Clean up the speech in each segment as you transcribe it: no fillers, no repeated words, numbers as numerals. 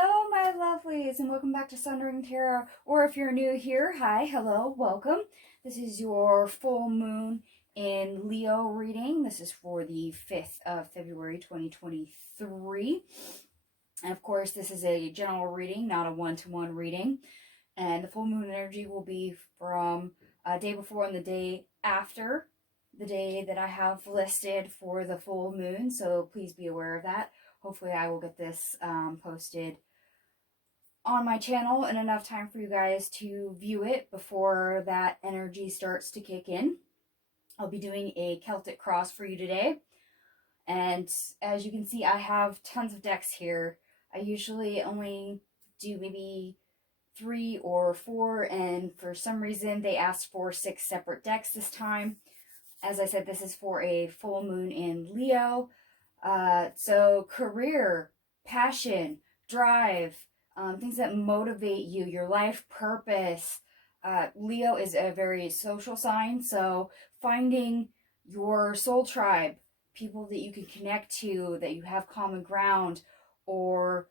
Hello, my lovelies, and welcome back to Sundering Tarot. Or if you're new here, hi, hello, welcome. This is your full moon in Leo reading. This is for the 5th of February, 2023. And of course, this is a general reading, not a one-to-one reading. And the full moon energy will be from a day before and the day after the day that I have listed for the full moon. So please be aware of that. Hopefully I will get this posted on my channel in enough time for you guys to view it before that energy starts to kick in. I'll be doing a Celtic cross for you today. And as you can see, I have tons of decks here. I usually only do maybe 3 or 4, and for some reason they asked for 6 separate decks this time. As I said, this is for a full moon in Leo. So career, passion, drive, things that motivate you, your life purpose. Leo is a very social sign, so finding your soul tribe, people that you can connect to, that you have common ground, or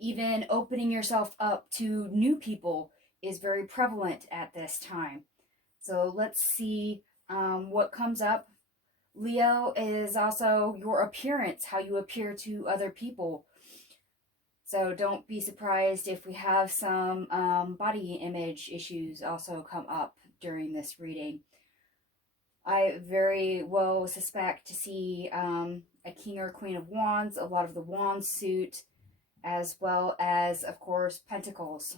even opening yourself up to new people is very prevalent at this time. So let's see what comes up. Leo is also your appearance, how you appear to other people. So don't be surprised if we have some body image issues also come up during this reading. I very well suspect to see a King or Queen of Wands, a lot of the Wand suit, as well as, of course, Pentacles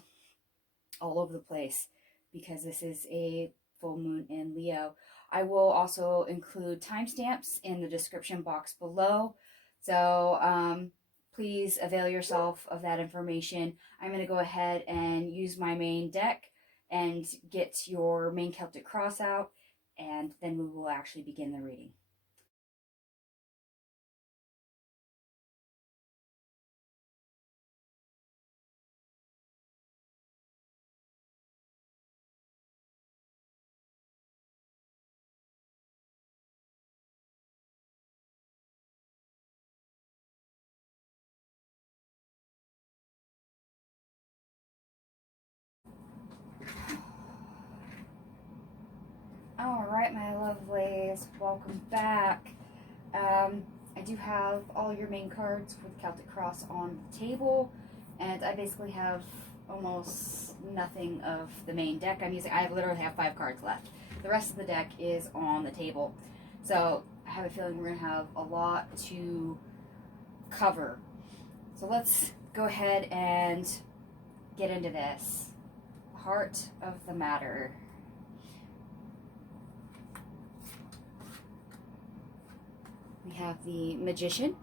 all over the place, because this is a full moon in Leo. I will also include timestamps in the description box below, so please avail yourself of that information. I'm going to go ahead and use my main deck and get your main Celtic cross out, and then we will actually begin the reading. Alright, my lovelies, welcome back. I do have all your main cards with Celtic Cross on the table, and I basically have almost nothing of the main deck I'm using. I literally have 5 cards left. The rest of the deck is on the table. So I have a feeling we're going to have a lot to cover. So let's go ahead and get into this. Heart of the matter. We have the Magician,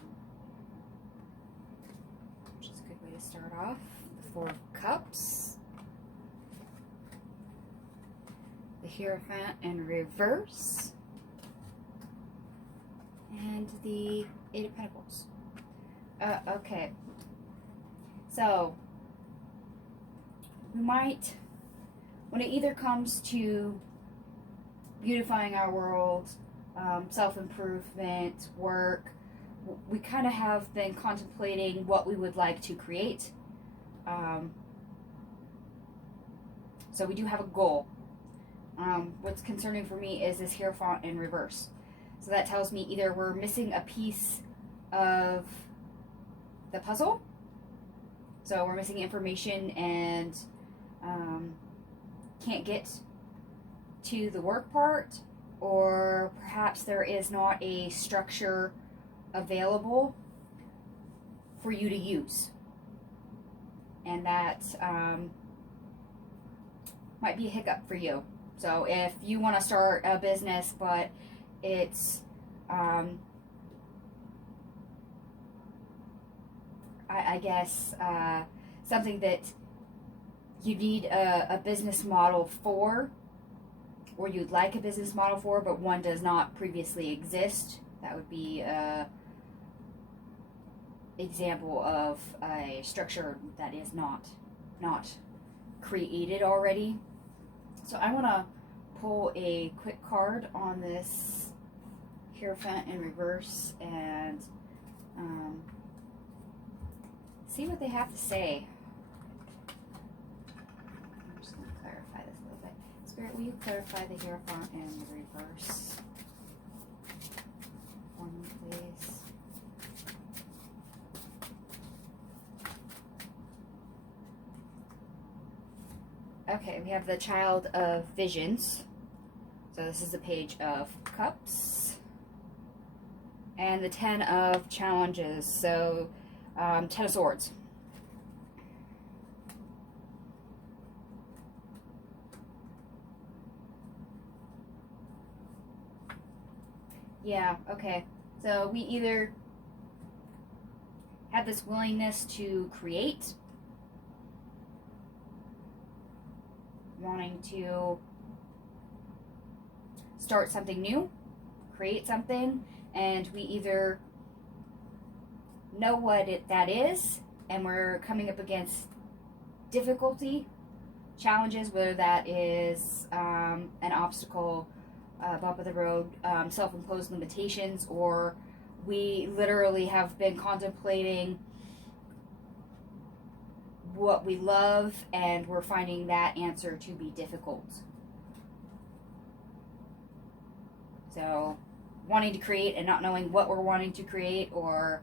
which is a good way to start off. The 4 of Cups. The Hierophant in reverse. And the 8 of Pentacles. Okay. So, we might, when it either comes to beautifying our world, self-improvement, work, we kind of have been contemplating what we would like to create. So we do have a goal. What's concerning for me is this Hierophant in reverse. So that tells me either we're missing a piece of the puzzle, so we're missing information and can't get to the work part, or perhaps there is not a structure available for you to use, and that might be a hiccup for you. So if you want to start a business, but it's I guess something that you need a business model for, or you'd like a business model for, but one does not previously exist, that would be an example of a structure that is not created already. So I want to pull a quick card on this Hierophant in reverse and see what they have to say. I'm just going to clarify this a little bit. Spirit, will you clarify the Hierophant in the reverse for me, please? Okay, we have the Child of Visions. So this is the Page of Cups. And the 10 of Challenges. So 10 of Swords. Yeah, okay. So we either have this willingness to create, wanting to start something new, create something, and we either know what that is, and we're coming up against difficulty, challenges, whether that is an obstacle, bump of the road, self-imposed limitations, or we literally have been contemplating what we love and we're finding that answer to be difficult. So wanting to create and not knowing what we're wanting to create, or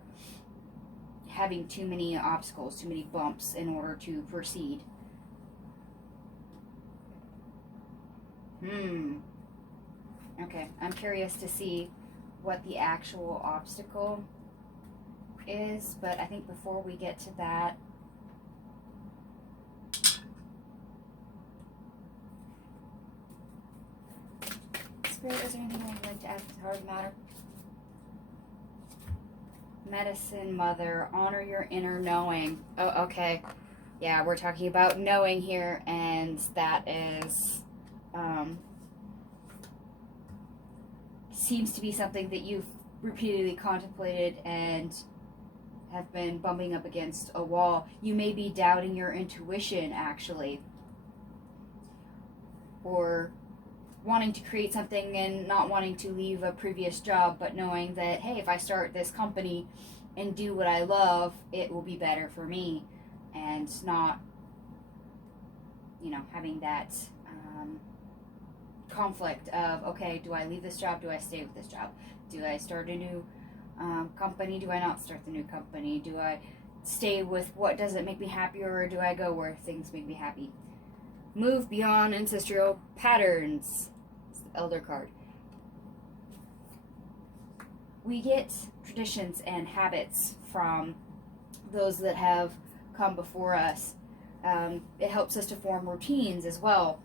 having too many obstacles, too many bumps in order to proceed. Okay, I'm curious to see what the actual obstacle is, but I think before we get to that, Spirit, is there anything I'd like to add to the heart of the matter? Medicine Mother, honor your inner knowing. Oh, okay. Yeah, we're talking about knowing here, and that is, seems to be something that you've repeatedly contemplated and have been bumping up against a wall. You may be doubting your intuition, actually, or wanting to create something and not wanting to leave a previous job, but knowing that, hey, if I start this company and do what I love, it will be better for me, and not, having that conflict of, okay, do I leave this job? Do I stay with this job? Do I start a new company? Do I not start the new company? Do I stay with what doesn't make me happy, or do I go where things make me happy? Move beyond ancestral patterns. It's the Elder card. We get traditions and habits from those that have come before us. It helps us to form routines as well.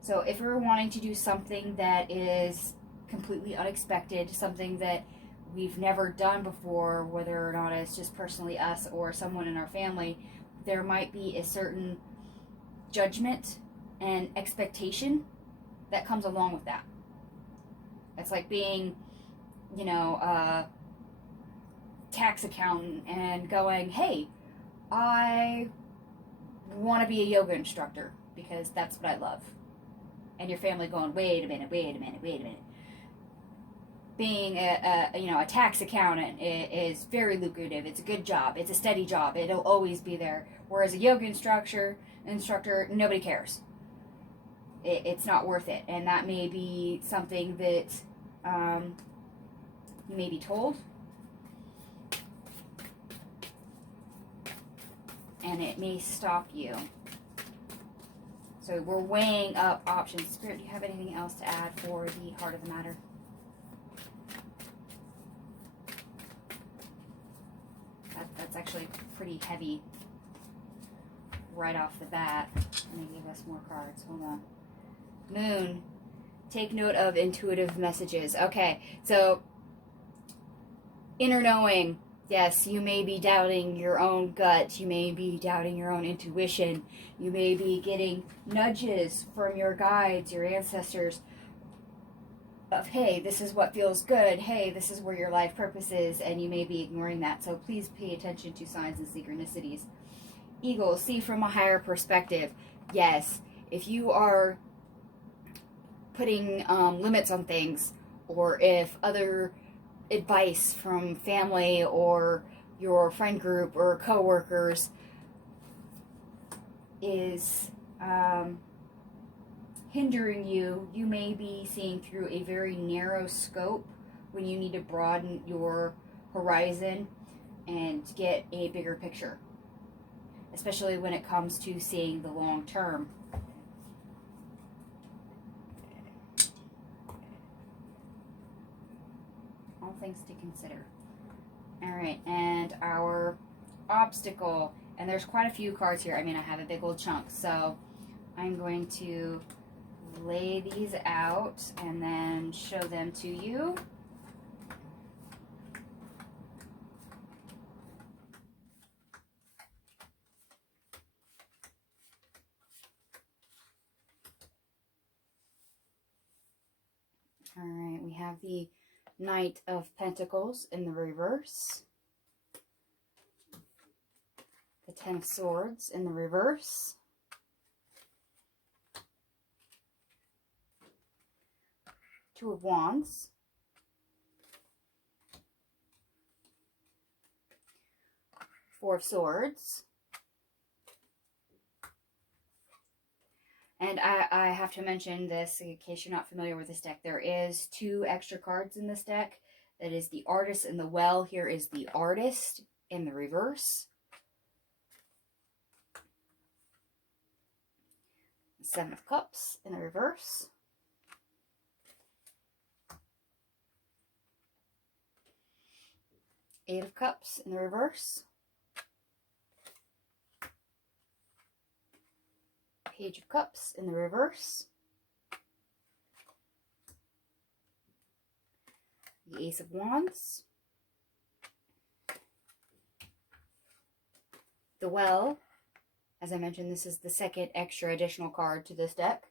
So if we're wanting to do something that is completely unexpected, something that we've never done before, whether or not it's just personally us or someone in our family, there might be a certain judgment and expectation that comes along with that. It's like being, a tax accountant and going, hey, I want to be a yoga instructor because that's what I love. And your family going, wait a minute. Being a tax accountant is very lucrative. It's a good job. It's a steady job. It'll always be there. Whereas a yoga instructor, nobody cares. It's not worth it. And that may be something that you may be told. And it may stop you. So we're weighing up options. Spirit, do you have anything else to add for the heart of the matter? That's actually pretty heavy right off the bat. And they gave us more cards. Hold on. Moon. Take note of intuitive messages. Okay, so inner knowing. Yes, you may be doubting your own gut. You may be doubting your own intuition. You may be getting nudges from your guides, your ancestors, of, hey, this is what feels good. Hey, this is where your life purpose is, and you may be ignoring that. So please pay attention to signs and synchronicities. Eagle, see from a higher perspective. Yes, if you are putting limits on things, or if other advice from family or your friend group or coworkers is hindering you, you may be seeing through a very narrow scope when you need to broaden your horizon and get a bigger picture, especially when it comes to seeing the long term. All things to consider. All right, and our obstacle, and there's quite a few cards here. I mean, I have a big old chunk, so I'm going to lay these out and then show them to you. All right, we have the Knight of Pentacles in the reverse, the Ten of Swords in the reverse, Two of Wands, Four of Swords, and I have to mention this in case you're not familiar with this deck. There is 2 extra cards in this deck. That is the Artist and the Well. Here is the Artist in the reverse. Seven of Cups in the reverse. Eight of Cups in the reverse. Page of Cups in the reverse. The Ace of Wands. The Well. As I mentioned, this is the second extra additional card to this deck.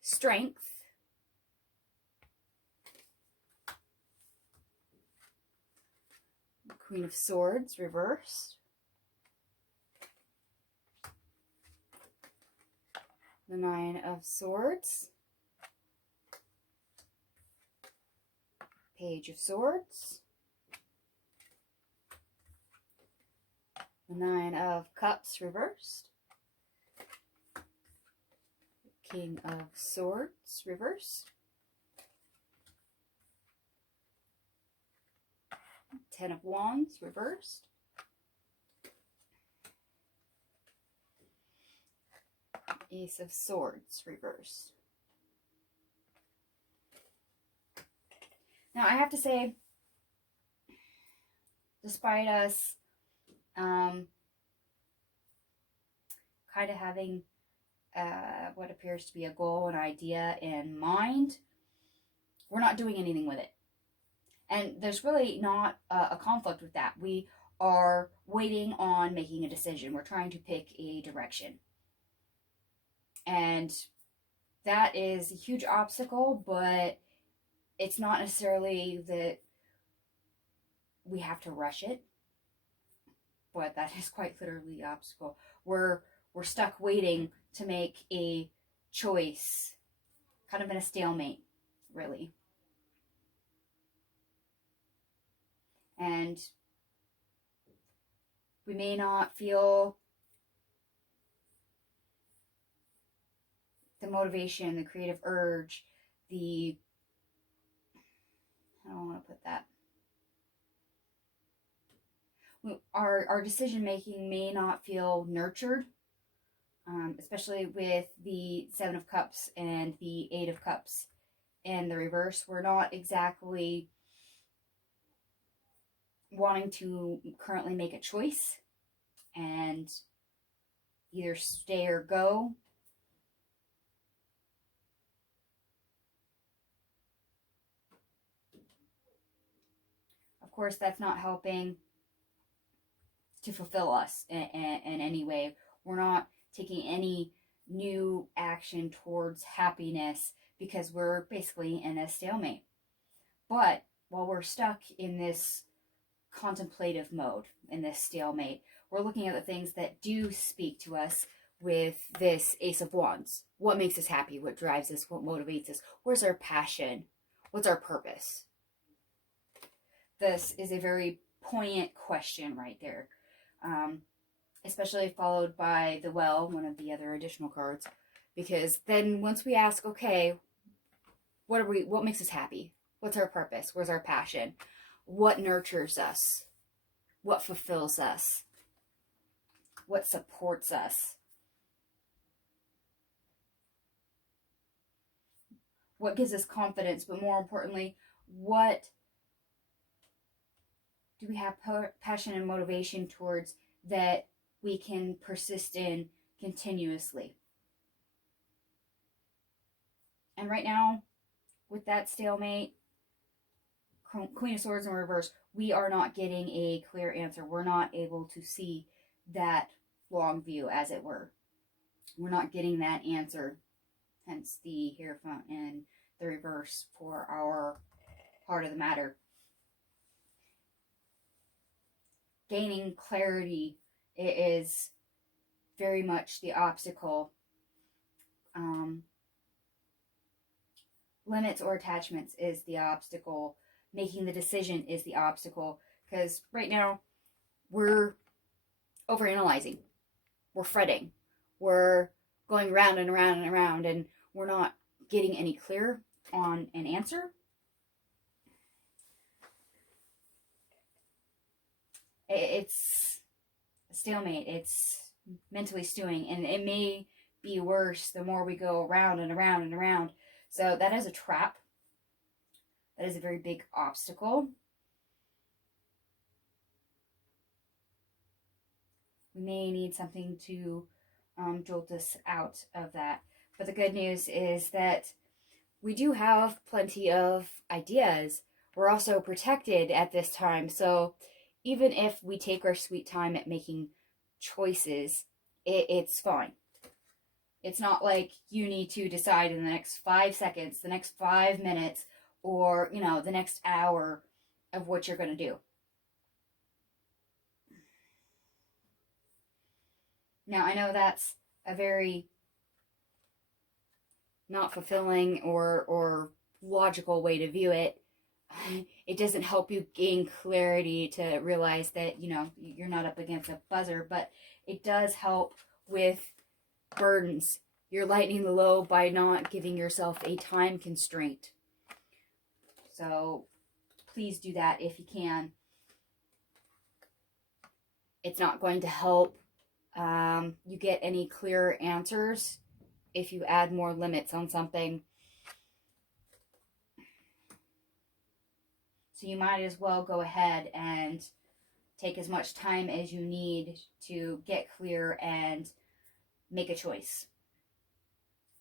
Strength. Queen of Swords reversed. The Nine of Swords. Page of Swords. The Nine of Cups reversed. King of Swords reversed. Ten of Wands reversed. Ace of Swords reversed. Now I have to say, despite us kind of having what appears to be a goal, an idea in mind, we're not doing anything with it. And there's really not a conflict with that. We are waiting on making a decision. We're trying to pick a direction. And that is a huge obstacle, but it's not necessarily that we have to rush it. But that is quite literally the obstacle. We're stuck waiting to make a choice, kind of in a stalemate, really. And we may not feel the motivation, the creative urge, I don't want to put that. Our decision making may not feel nurtured, especially with the Seven of Cups and the Eight of Cups in the reverse. We're not exactly wanting to currently make a choice and either stay or go. Of course, that's not helping to fulfill us in any way. We're not taking any new action towards happiness because we're basically in a stalemate. But while we're stuck in this contemplative mode, in this stalemate, we're looking at the things that do speak to us with this Ace of Wands. What makes us happy? What drives us? What motivates us? Where's our passion? What's our purpose? This is a very poignant question right there. Especially followed by the well, one of the other additional cards. Because then once we ask, okay, what makes us happy? What's our purpose? Where's our passion? What nurtures us? What fulfills us? What supports us? What gives us confidence? But more importantly, what do we have passion and motivation towards that we can persist in continuously? And right now, with that stalemate, Queen of Swords in reverse, we are not getting a clear answer. We're not able to see that long view, as it were. We're not getting that answer. Hence the Hierophant in the reverse for our heart of the matter. Gaining clarity is very much the obstacle. Limits or attachments is the obstacle. Making the decision is the obstacle. Because right now, we're overanalyzing. We're fretting. We're going round and around and around, and we're not getting any clear on an answer. It's a stalemate. It's mentally stewing, and it may be worse the more we go around and around and around. So that is a trap. That is a very big obstacle. We may need something to jolt us out of that. But the good news is that we do have plenty of ideas. We're also protected at this time. So even if we take our sweet time at making choices, it's fine. It's not like you need to decide in the next 5 seconds, the next 5 minutes, or, the next hour of what you're going to do. Now, I know that's a very not fulfilling or logical way to view it. It doesn't help you gain clarity to realize that, you're not up against a buzzer, but it does help with burdens. You're lightening the load by not giving yourself a time constraint. So please do that if you can. It's not going to help you get any clearer answers if you add more limits on something. So you might as well go ahead and take as much time as you need to get clear and make a choice.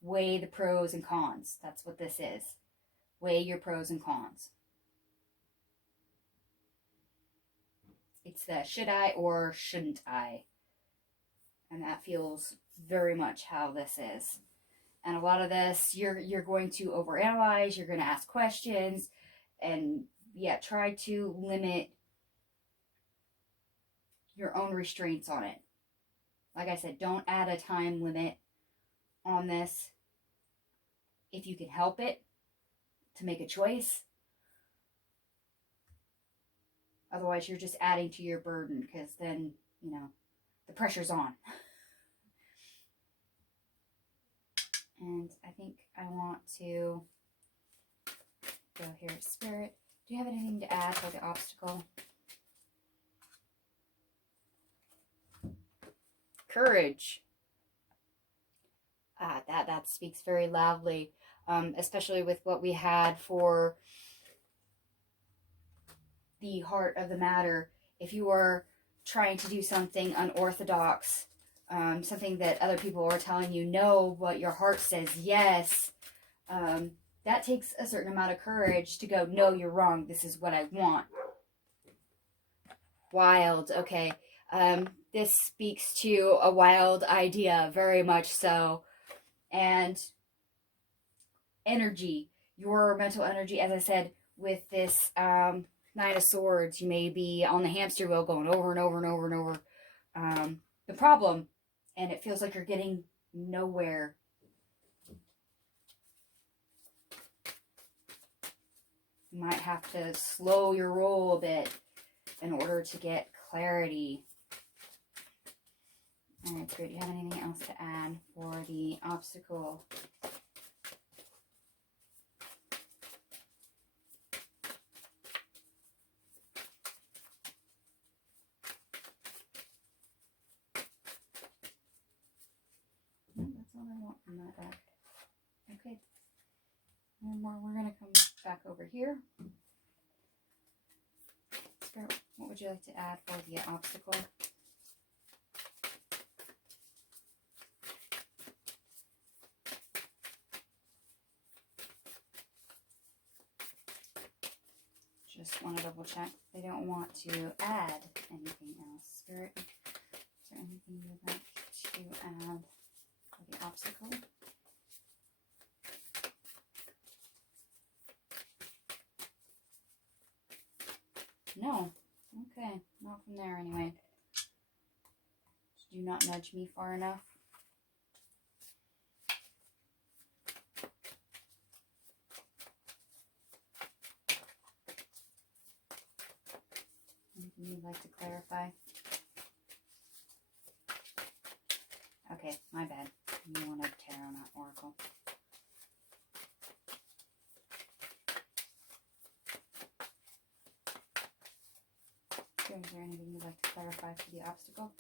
Weigh the pros and cons. That's what this is. Weigh your pros and cons. It's the should I or shouldn't I? And that feels very much how this is. And a lot of this, you're going to overanalyze, you're going to ask questions, and try to limit your own restraints on it. Like I said, don't add a time limit on this if you can help it to make a choice. Otherwise, you're just adding to your burden, because then, the pressure's on. And I think I want to go here. Spirit, do you have anything to add for the obstacle? Courage. That speaks very loudly, especially with what we had for the heart of the matter. If you are trying to do something unorthodox, something that other people are telling you no, but your heart says yes, that takes a certain amount of courage to go, no, you're wrong, this is what I want. Wild, okay. This speaks to a wild idea, very much so. And energy, your mental energy, as I said, with this Knight of Swords, you may be on the hamster wheel going over and over and over and over the problem, and it feels like you're getting nowhere. You might have to slow your roll a bit in order to get clarity. All right, Spirit, do you have anything else to add for the obstacle? No, that's all I want from that deck. Okay. One more. We're going to come back over here. Spirit, what would you like to add for the obstacle? Just want to double check. They don't want to add anything else. Spirit, is there anything you would like to add for the obstacle? No. Okay. Not from there anyway. Did you not nudge me far enough? Anything you'd like to clarify? Okay, my bad. You want a tarot, not oracle. Is there anything you'd like to clarify for the obstacle?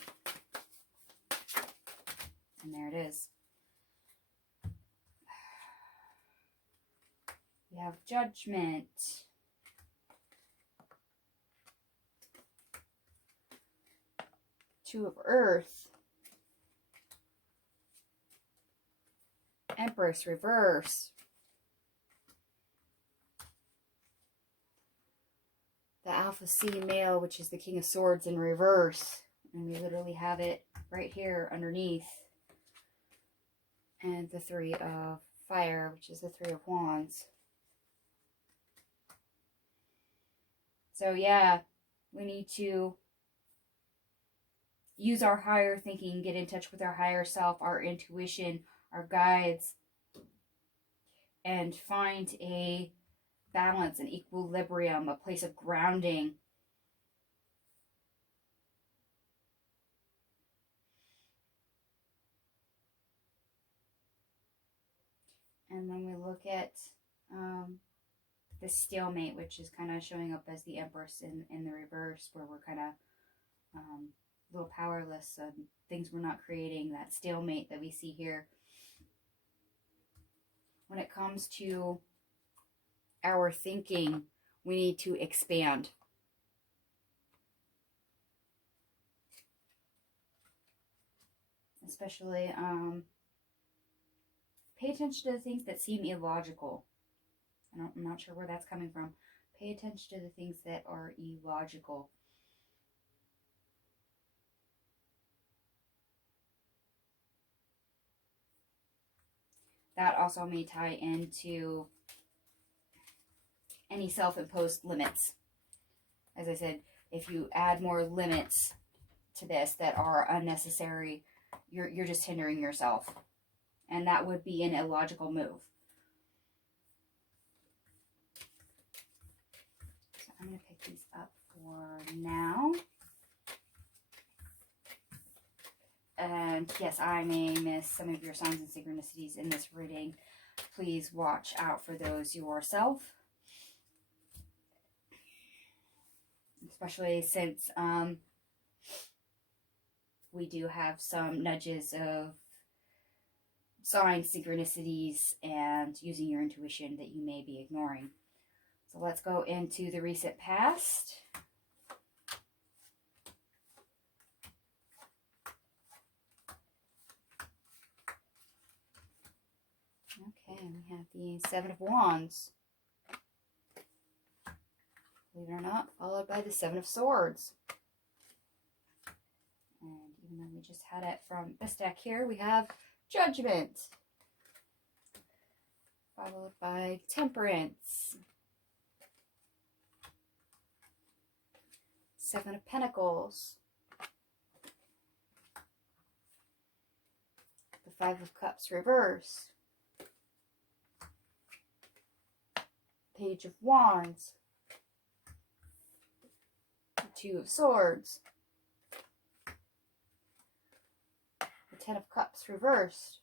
And there it is. We have Judgment. Two of Earth. Empress reverse. The Alpha C male, which is the King of Swords in reverse. And we literally have it right here underneath. And the Three of Fire, which is the Three of Wands. So yeah, we need to use our higher thinking, get in touch with our higher self, our intuition, our guides, and find a balance, an equilibrium, a place of grounding. And when we look at the stalemate, which is kind of showing up as the Empress in the reverse, where we're kind of a little powerless and things we're not creating, that stalemate that we see here. When it comes to our thinking, we need to expand. Especially, pay attention to the things that seem illogical. I'm not sure where that's coming from. Pay attention to the things that are illogical. That also may tie into any self-imposed limits. As I said, if you add more limits to this that are unnecessary, you're just hindering yourself. And that would be an illogical move. So I'm going to pick these up for now. And yes, I may miss some of your signs and synchronicities in this reading. Please watch out for those yourself. Especially since we do have some nudges of signs, synchronicities, and using your intuition that you may be ignoring. So let's go into the recent past. Okay, we have the Seven of Wands. Believe it or not, followed by the Seven of Swords. And even though we just had it from this deck here, we have Judgment. Followed by Temperance. Seven of Pentacles. The Five of Cups reverse. Page of Wands, the Two of Swords, the Ten of Cups reversed,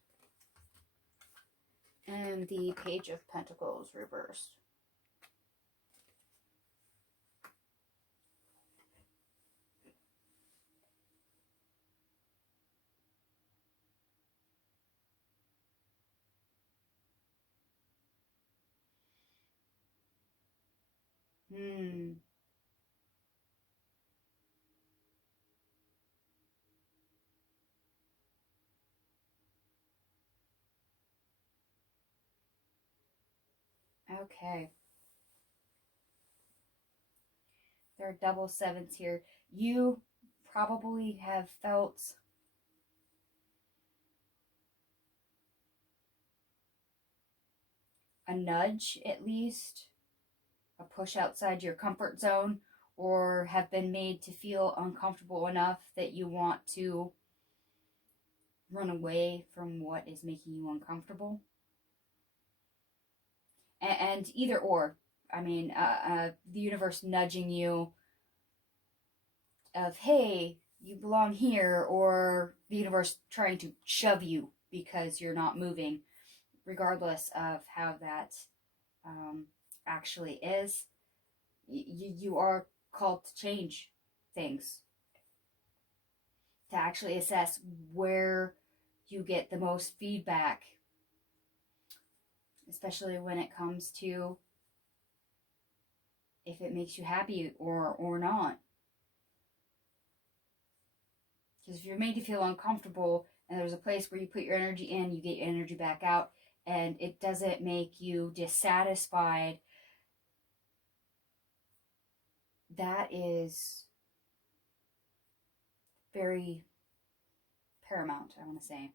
and the Page of Pentacles reversed. Okay. There are double sevens here. You probably have felt a nudge, at least, a push outside your comfort zone, or have been made to feel uncomfortable enough that you want to run away from what is making you uncomfortable. And either or, I mean, the universe nudging you of, hey, you belong here, or the universe trying to shove you because you're not moving, regardless of how that actually is. You are called to change things, to actually assess where you get the most feedback, especially when it comes to if it makes you happy or not. Because if you're made to feel uncomfortable and there's a place where you put your energy in, you get your energy back out, and it doesn't make you dissatisfied, that is very paramount, I want to say.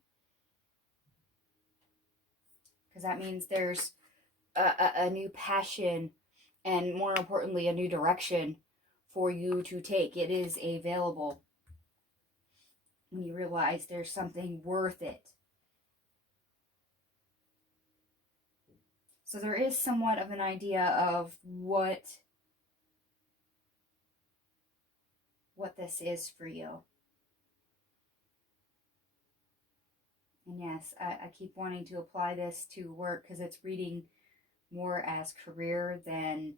Because that means there's a new passion, and more importantly, a new direction for you to take. It is available when you realize there's something worth it. So there is somewhat of an idea of what this is for you. And yes, I keep wanting to apply this to work because it's reading more as career than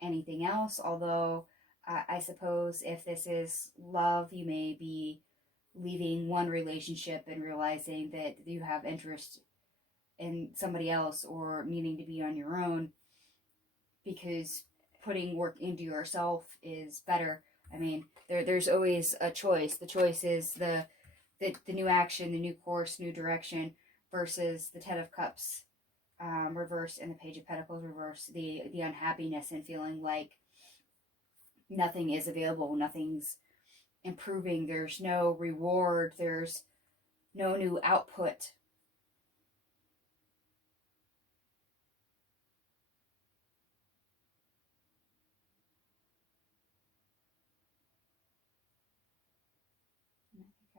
anything else. Although I suppose if this is love, you may be leaving one relationship and realizing that you have interest in somebody else or needing to be on your own, because putting work into yourself is better. I mean, there's always a choice. The choice is the new action, the new course, new direction, versus the Ten of Cups reverse and the Page of Pentacles reverse, the unhappiness and feeling like nothing is available, nothing's improving, there's no reward, there's no new output.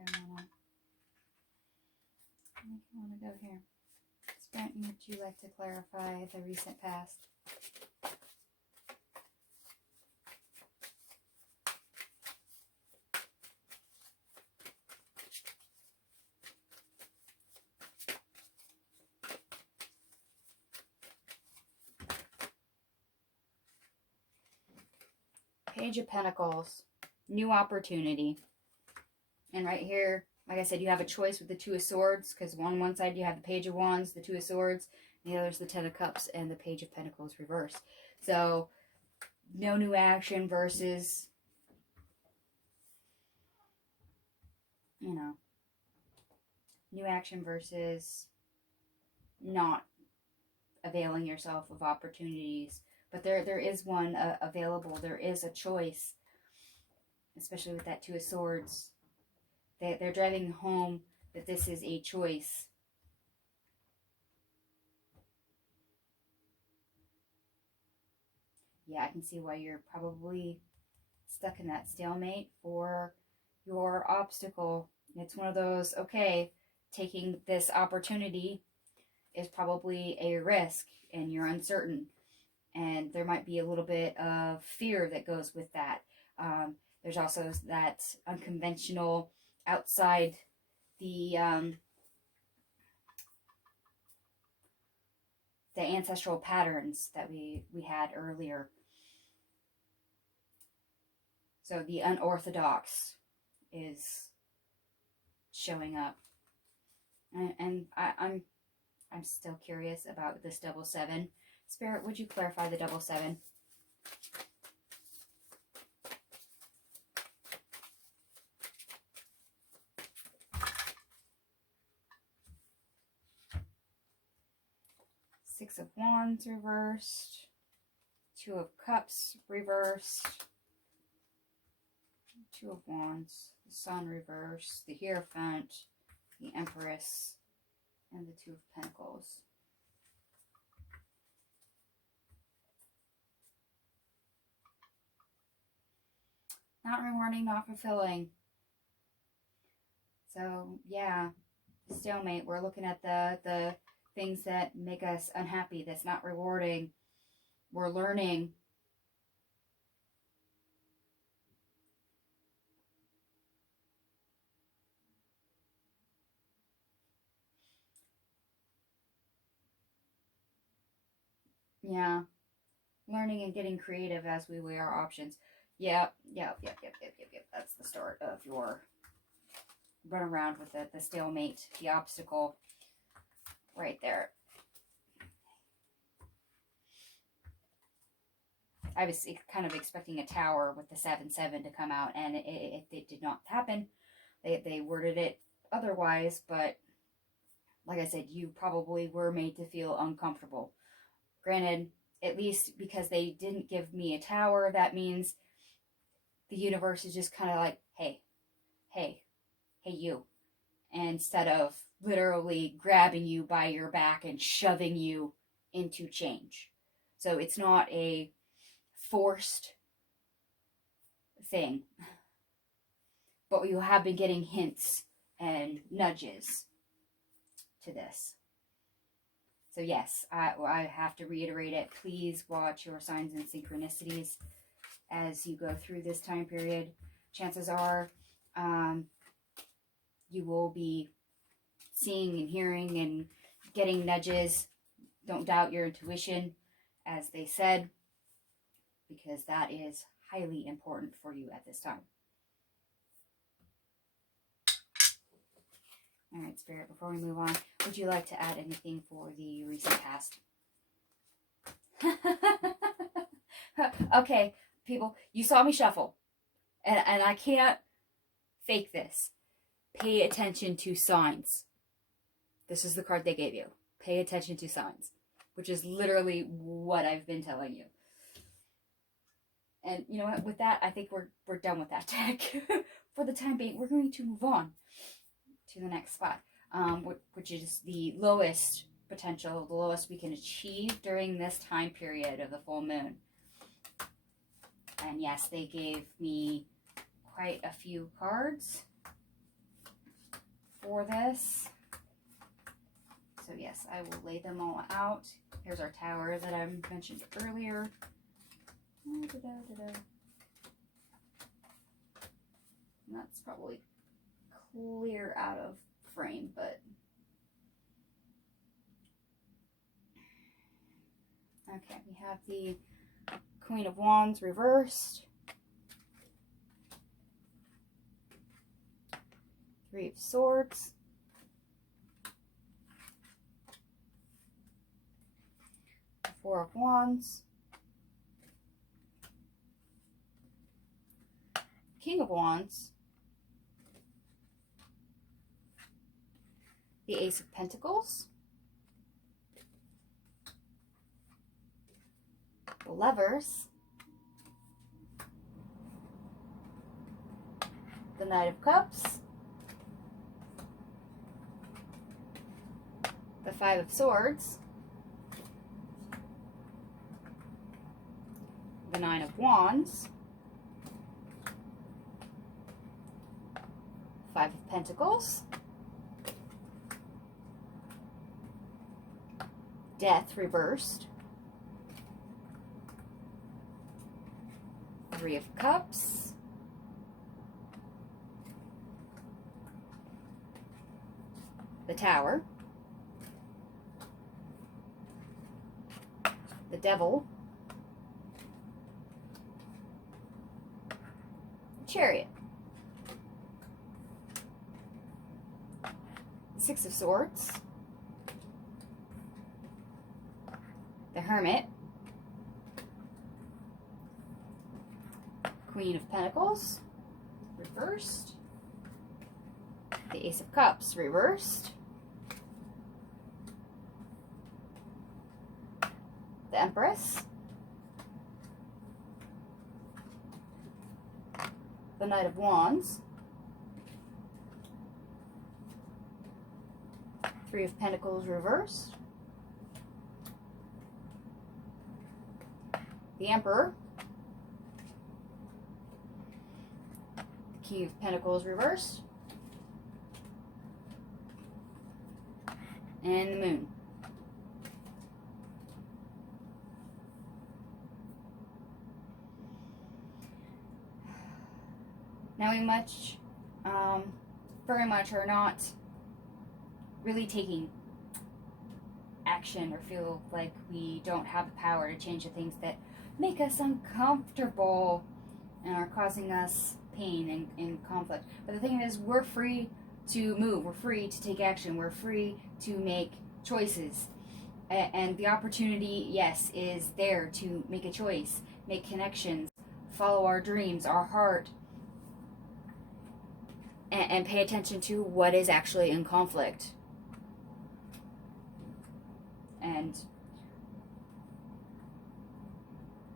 I think I want to go here. Sprint, would you like to clarify the recent past? Page of Pentacles, new opportunity. And right here, like I said, you have a choice with the Two of Swords, because on one side you have the Page of Wands, the Two of Swords, and the other is the Ten of Cups and the Page of Pentacles reverse. So, no new action versus, you know, new action versus not availing yourself of opportunities. But there is one available. There is a choice, especially with that Two of Swords. They're driving home that this is a choice. Yeah, I can see why you're probably stuck in that stalemate for your obstacle. It's one of those, okay, taking this opportunity is probably a risk and you're uncertain. and there might be a little bit of fear that goes with that. There's also that unconventional outside the ancestral patterns that we had earlier. So the unorthodox is showing up, and I'm still curious about this double seven. Spirit, would you clarify the double seven? Six of Wands reversed. Two of Cups reversed. Two of Wands. The Sun reversed. The Hierophant. The Empress. And the Two of Pentacles. Not rewarding, not fulfilling. So, yeah. Stalemate. We're looking at the things that make us unhappy, that's not rewarding. We're learning. Yeah. Learning and getting creative as we weigh our options. Yep. That's the start of your run around with the stalemate, the obstacle right there. I was kind of expecting a tower with the 7-7 to come out, and it did not happen. They worded it otherwise, but like I said, you probably were made to feel uncomfortable. Granted, at least because they didn't give me a tower, that means the universe is just kind of like, hey, you. And instead of literally grabbing you by your back and shoving you into change. So it's not a forced thing. But you have been getting hints and nudges to this. So yes, I have to reiterate it. Please watch your signs and synchronicities as you go through this time period. Chances are you will be seeing and hearing and getting nudges. Don't doubt your intuition, as they said, because that is highly important for you at this time. All right, Spirit, before we move on, would you like to add anything for the recent past? Okay, people, you saw me shuffle, and I can't fake this. Pay attention to signs. This is the card they gave you. Pay attention to signs, which is literally what I've been telling you. And you know what? With that, I think we're done with that deck. For the time being, we're going to move on to the next spot, which is the lowest potential, the lowest we can achieve during this time period of the full moon. And yes, they gave me quite a few cards for this. So yes, I will lay them all out. Here's our tower that I mentioned earlier. And that's probably clear out of frame, but okay, we have the Queen of Wands reversed, Three of Swords, the Four of Wands, King of Wands, the Ace of Pentacles, the Lovers, the Knight of Cups, the Five of Swords, the Nine of Wands, Five of Pentacles, Death reversed, Three of Cups. The Tower. The Devil. The Chariot. The Six of Swords. The Hermit. Queen of Pentacles, reversed. The Ace of Cups, reversed. The Empress. The Knight of Wands. Three of Pentacles, reversed. The Emperor. Key of Pentacles, reversed. And the Moon. Now we very much are not really taking action or feel like we don't have the power to change the things that make us uncomfortable and are causing us pain and conflict. But the thing is, we're free to move, we're free to take action, we're free to make choices. And the opportunity, yes, is there to make a choice, make connections, follow our dreams, our heart, and pay attention to what is actually in conflict. And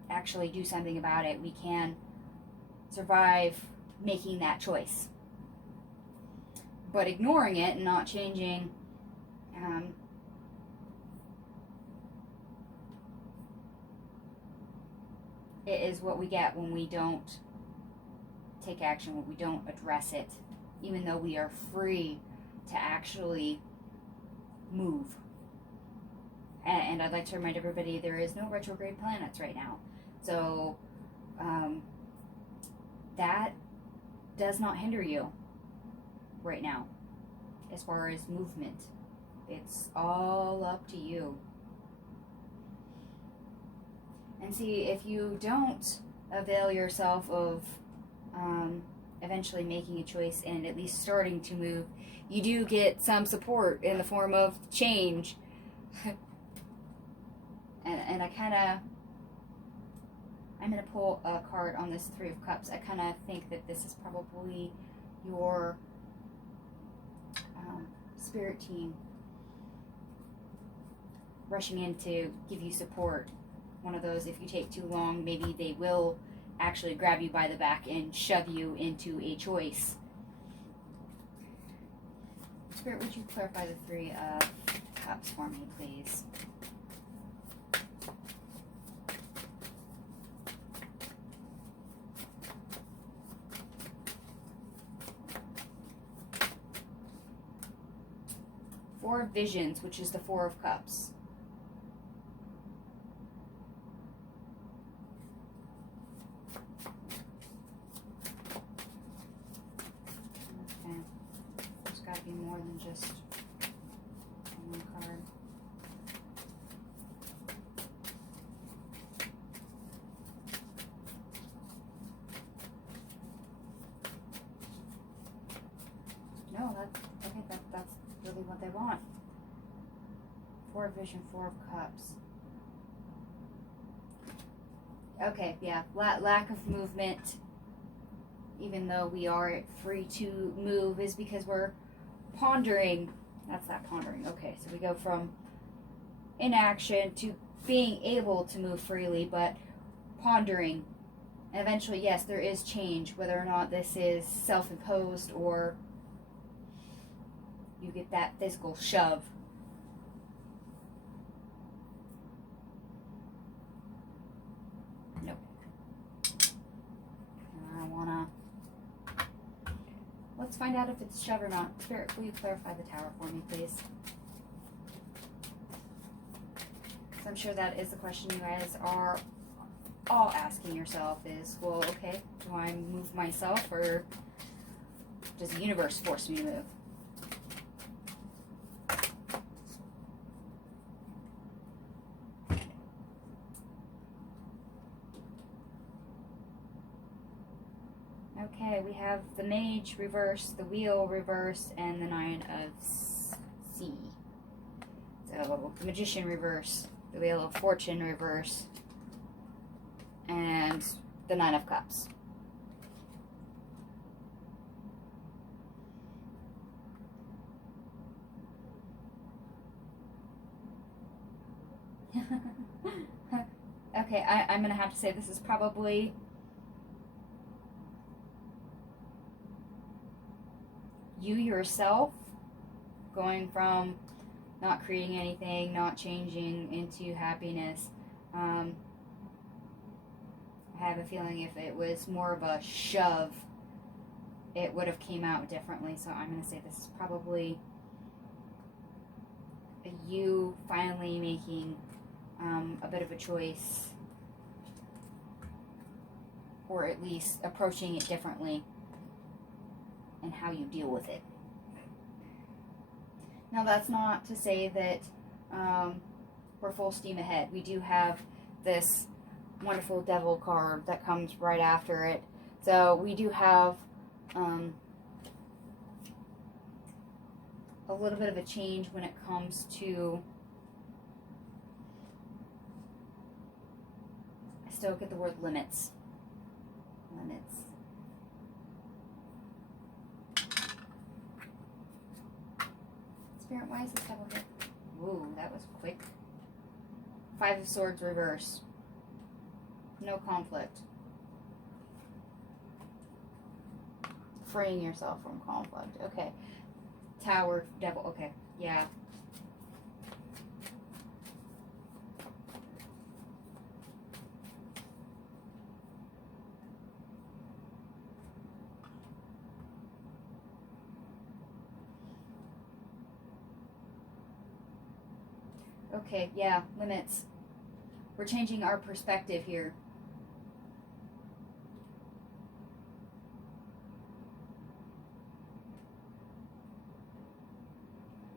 actually do something about it. We can survive making that choice. But ignoring it and not changing it is what we get when we don't take action, when we don't address it, even though we are free to actually move. And I'd like to remind everybody there is no retrograde planets right now. So that does not hinder you right now as far as movement. It's all up to you. And see, if you don't avail yourself of eventually making a choice and at least starting to move, you do get some support in the form of change. and I'm going to pull a card on this Three of Cups. I kind of think that this is probably your spirit team rushing in to give you support. One of those, if you take too long, maybe they will actually grab you by the back and shove you into a choice. Spirit, would you clarify the Three of Cups for me, please? Four of Visions, which is the Four of Cups. Okay. There's got to be more than just one card. No, that's really what they want. Four of Vision, Four of Cups. Okay, yeah, lack of movement, even though we are free to move, is because we're pondering. That's that pondering. Okay, so we go from inaction to being able to move freely, but pondering. And eventually, yes, there is change, whether or not this is self-imposed or you get that physical shove. Nope. I wanna... Let's find out if it's shove or not. Spirit, will you clarify the Tower for me, please? Because I'm sure that is the question you guys are all asking yourself is, well, okay, do I move myself, or does the universe force me to move? Okay, we have the Mage reversed, the Wheel reversed, and the Nine of Sea. So, the Magician reversed, the Wheel of Fortune reversed, and the Nine of Cups. Okay, I'm going to have to say this is probably you yourself going from not creating anything, not changing, into happiness. I have a feeling if it was more of a shove, it would have came out differently. So I'm going to say this is probably you finally making a bit of a choice, or at least approaching it differently and how you deal with it. Now, that's not to say that we're full steam ahead. We do have this wonderful devil card that comes right after it. So we do have a little bit of a change when it comes to, I still get the word limits. Limits. Spirit, why is this devil here? Ooh, that was quick. Five of Swords reverse. No conflict. Freeing yourself from conflict. Okay. Tower, devil. Okay. Yeah. Okay, yeah, limits. We're changing our perspective here.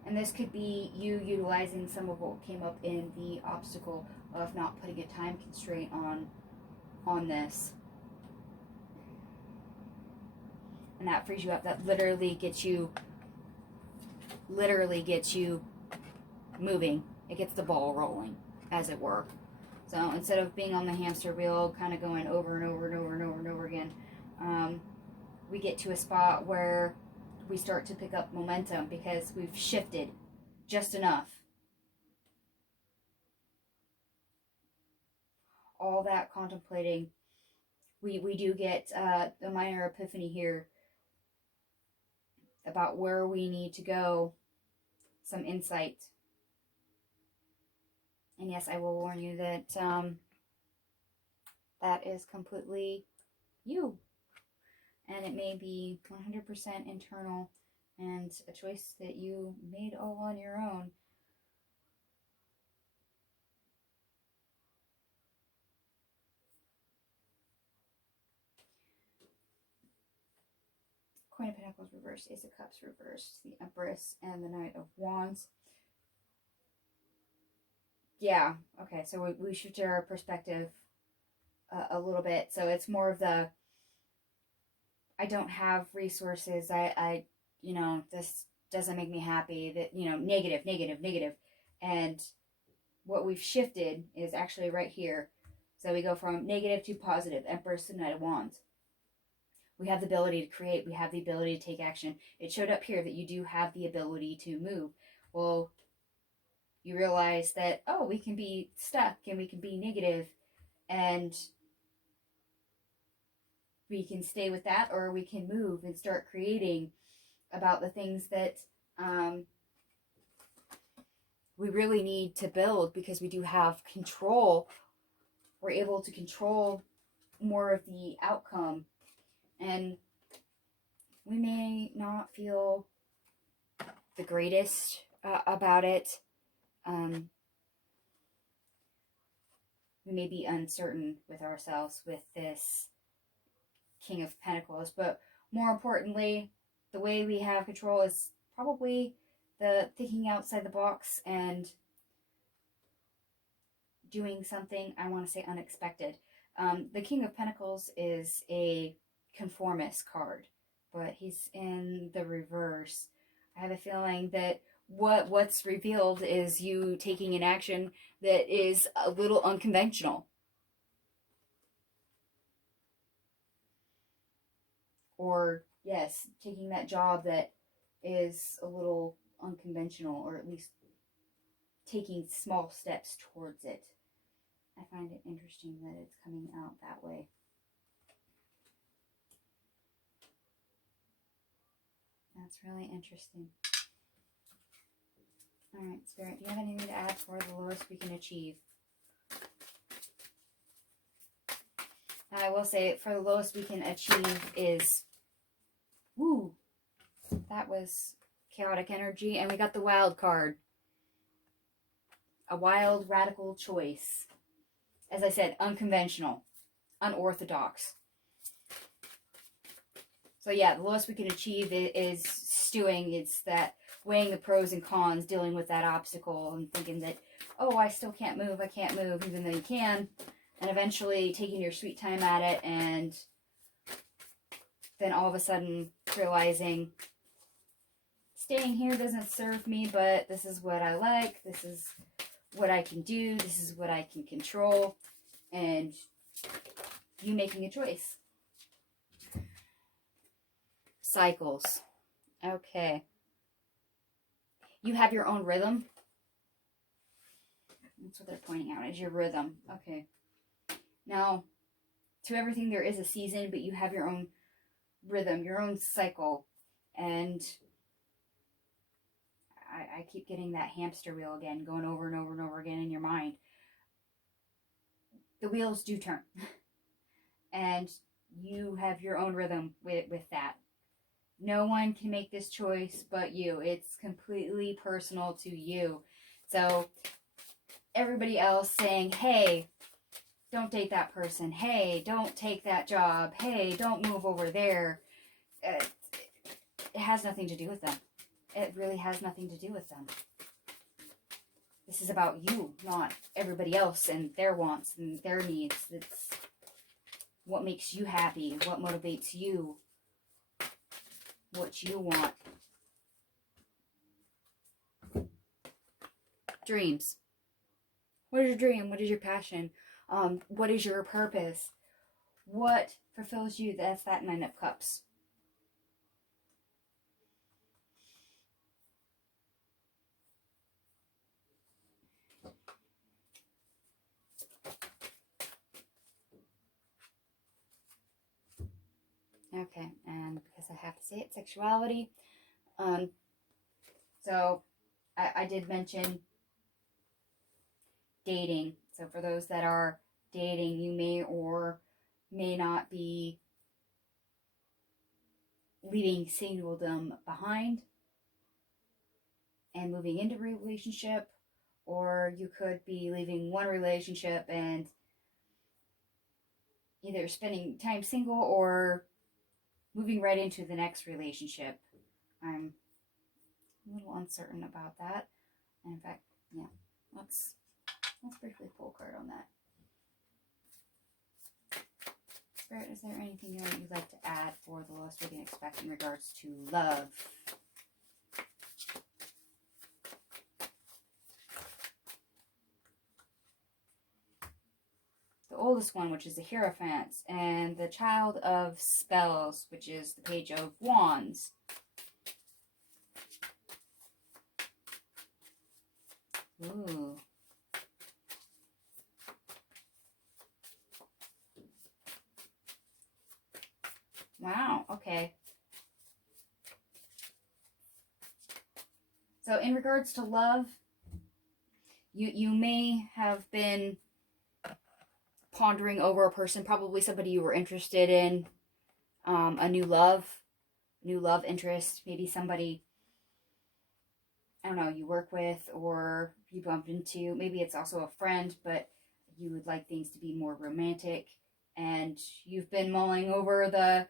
And this could be you utilizing some of what came up in the obstacle of not putting a time constraint on this. And that frees you up. That literally gets you moving. It gets the ball rolling, as it were. So instead of being on the hamster wheel, kind of going over and over and over and over and over again, we get to a spot where we start to pick up momentum because we've shifted just enough. All that contemplating, we do get a minor epiphany here about where we need to go, some insight. And yes, I will warn you that that is completely you. And it may be 100% internal and a choice that you made all on your own. Queen of Pentacles reversed, Ace of Cups reversed, the Empress, and the Knight of Wands. Yeah, okay, so we shifted our perspective a little bit. So it's more of the, I don't have resources, I this doesn't make me happy, that, negative, negative, negative. And what we've shifted is actually right here. So we go from negative to positive, Empress to Knight of Wands. We have the ability to create. We have the ability to take action. It showed up here that you do have the ability to move. Well, you realize that, oh, we can be stuck and we can be negative and we can stay with that, or we can move and start creating about the things that we really need to build, because we do have control. We're able to control more of the outcome. And we may not feel the greatest about it. we may be uncertain with ourselves with this King of Pentacles, but more importantly, the way we have control is probably the thinking outside the box and doing something, I want to say, unexpected. The King of Pentacles is a conformist card, but he's in the reverse. I have a feeling that what's revealed is you taking an action that is a little unconventional. Or, yes, taking that job that is a little unconventional, or at least taking small steps towards it. I find it interesting that it's coming out that way. That's really interesting. Alright, Spirit, do you have anything to add for the lowest we can achieve? Now, I will say, for the lowest we can achieve is, woo, that was chaotic energy, and we got the wild card. A wild, radical choice. As I said, unconventional, unorthodox. So yeah, the lowest we can achieve is stewing. It's that weighing the pros and cons, dealing with that obstacle, and thinking that, oh, I still can't move, even though you can. And eventually taking your sweet time at it, and then all of a sudden realizing, staying here doesn't serve me, but this is what I like, this is what I can do, this is what I can control, and you making a choice. Cycles. Okay. You have your own rhythm. That's what they're pointing out, is your rhythm. Okay. Now, to everything there is a season, but you have your own rhythm, your own cycle. And I keep getting that hamster wheel again, going over and over and over again in your mind. The wheels do turn. And you have your own rhythm with that. No one can make this choice but you. It's completely personal to you. So everybody else saying, hey, don't date that person. Hey, don't take that job. Hey, don't move over there. It has nothing to do with them. It really has nothing to do with them. This is about you, not everybody else and their wants and their needs. It's what makes you happy, what motivates you, what you want. Dreams. What is your dream? What is your passion? What is your purpose? What fulfills you? That's that Nine of Cups. Okay, and because I have to say it, sexuality. So I did mention dating. So for those that are dating, you may or may not be leaving singledom behind and moving into a relationship, or you could be leaving one relationship and either spending time single or moving right into the next relationship. I'm a little uncertain about that. And in fact, yeah, let's briefly pull a card on that. Spirit, is there anything you'd like to add for the lowest we can expect in regards to love? The oldest one, which is the Hierophant, and the Child of Spells, which is the Page of Wands. Ooh. Wow, okay. So in regards to love, you may have been pondering over a person, probably somebody you were interested in, a new love interest, maybe somebody, I don't know, you work with or you bumped into. Maybe it's also a friend, but you would like things to be more romantic, and you've been mulling over the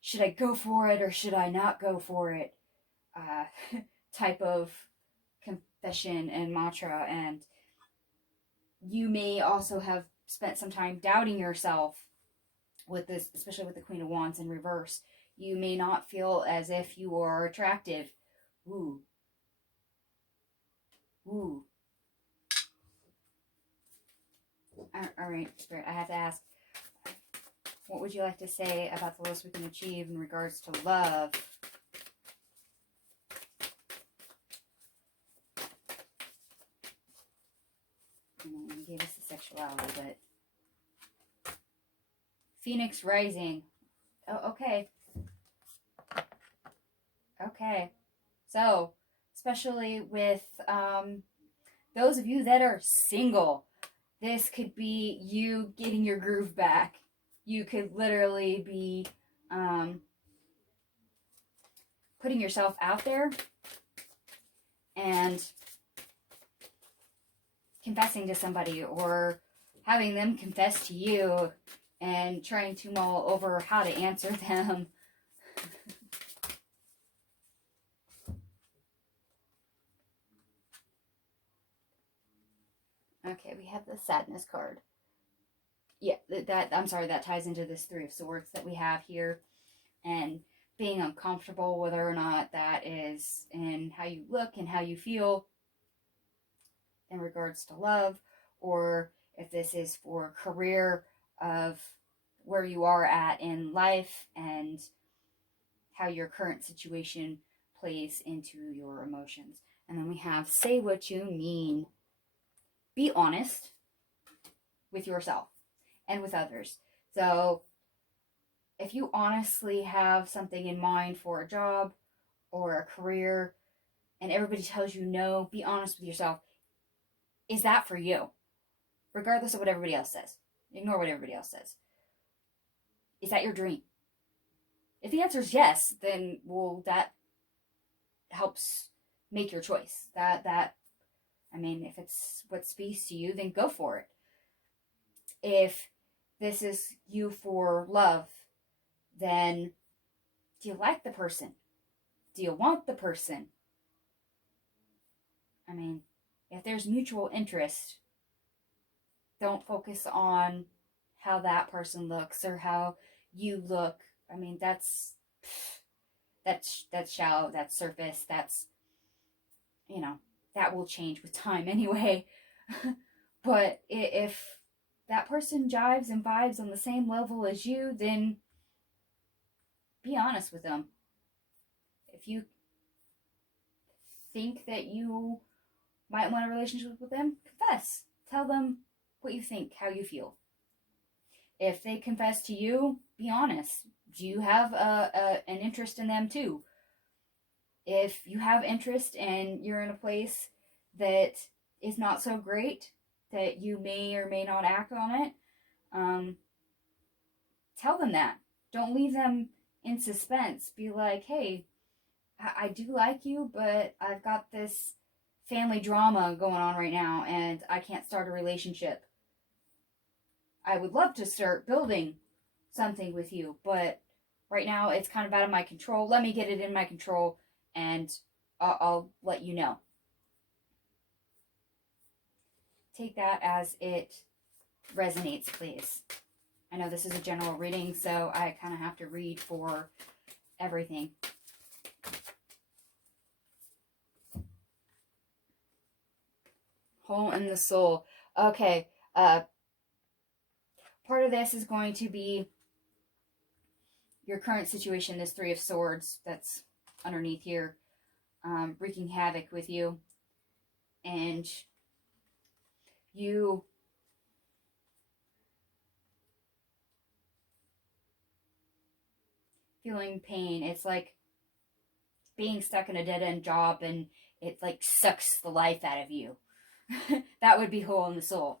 should I go for it or should I not go for it type of confession and mantra. And you may also have spent some time doubting yourself with this, especially with the Queen of Wands in reverse. You may not feel as if you are attractive. Ooh. Ooh. All right, Spirit, I have to ask, what would you like to say about the lowest we can achieve in regards to love? You gave us the sexuality, but Phoenix Rising. Oh, okay. Okay. So, especially with those of you that are single, this could be you getting your groove back. You could literally be putting yourself out there and confessing to somebody, or having them confess to you and trying to mull over how to answer them. Okay, we have the sadness card. Yeah, I'm sorry, that ties into this Three of Swords that we have here, and being uncomfortable whether or not that is in how you look and how you feel in regards to love, or if this is for career of where you are at in life and how your current situation plays into your emotions. And then we have say what you mean. Be honest with yourself and with others. So if you honestly have something in mind for a job or a career and everybody tells you no, be honest with yourself. Is that for you? Regardless of what everybody else says. Ignore what everybody else says. Is that your dream? If the answer is yes, then well, that helps make your choice. If it's what speaks to you, then go for it. If this is you for love, then do you like the person? Do you want the person? If there's mutual interest, don't focus on how that person looks or how you look. That's shallow, that's surface, that's, that will change with time anyway. But if that person jives and vibes on the same level as you, then be honest with them. If you think that you might want a relationship with them, confess. Tell them what you think, how you feel. If they confess to you, be honest. Do you have an interest in them too? If you have interest and you're in a place that is not so great, that you may or may not act on it, tell them that. Don't leave them in suspense. Be like, hey, I do like you, but I've got this family drama going on right now and I can't start a relationship. I would love to start building something with you, but right now it's kind of out of my control. Let me get it in my control and I'll let you know. Take that as it resonates, please. I know this is a general reading, so I kind of have to read for everything. Hole in the soul. Okay. Part of this is going to be your current situation, this Three of Swords that's underneath here, wreaking havoc with you. And you feeling pain. It's like being stuck in a dead-end job and it like sucks the life out of you. That would be hole in the soul.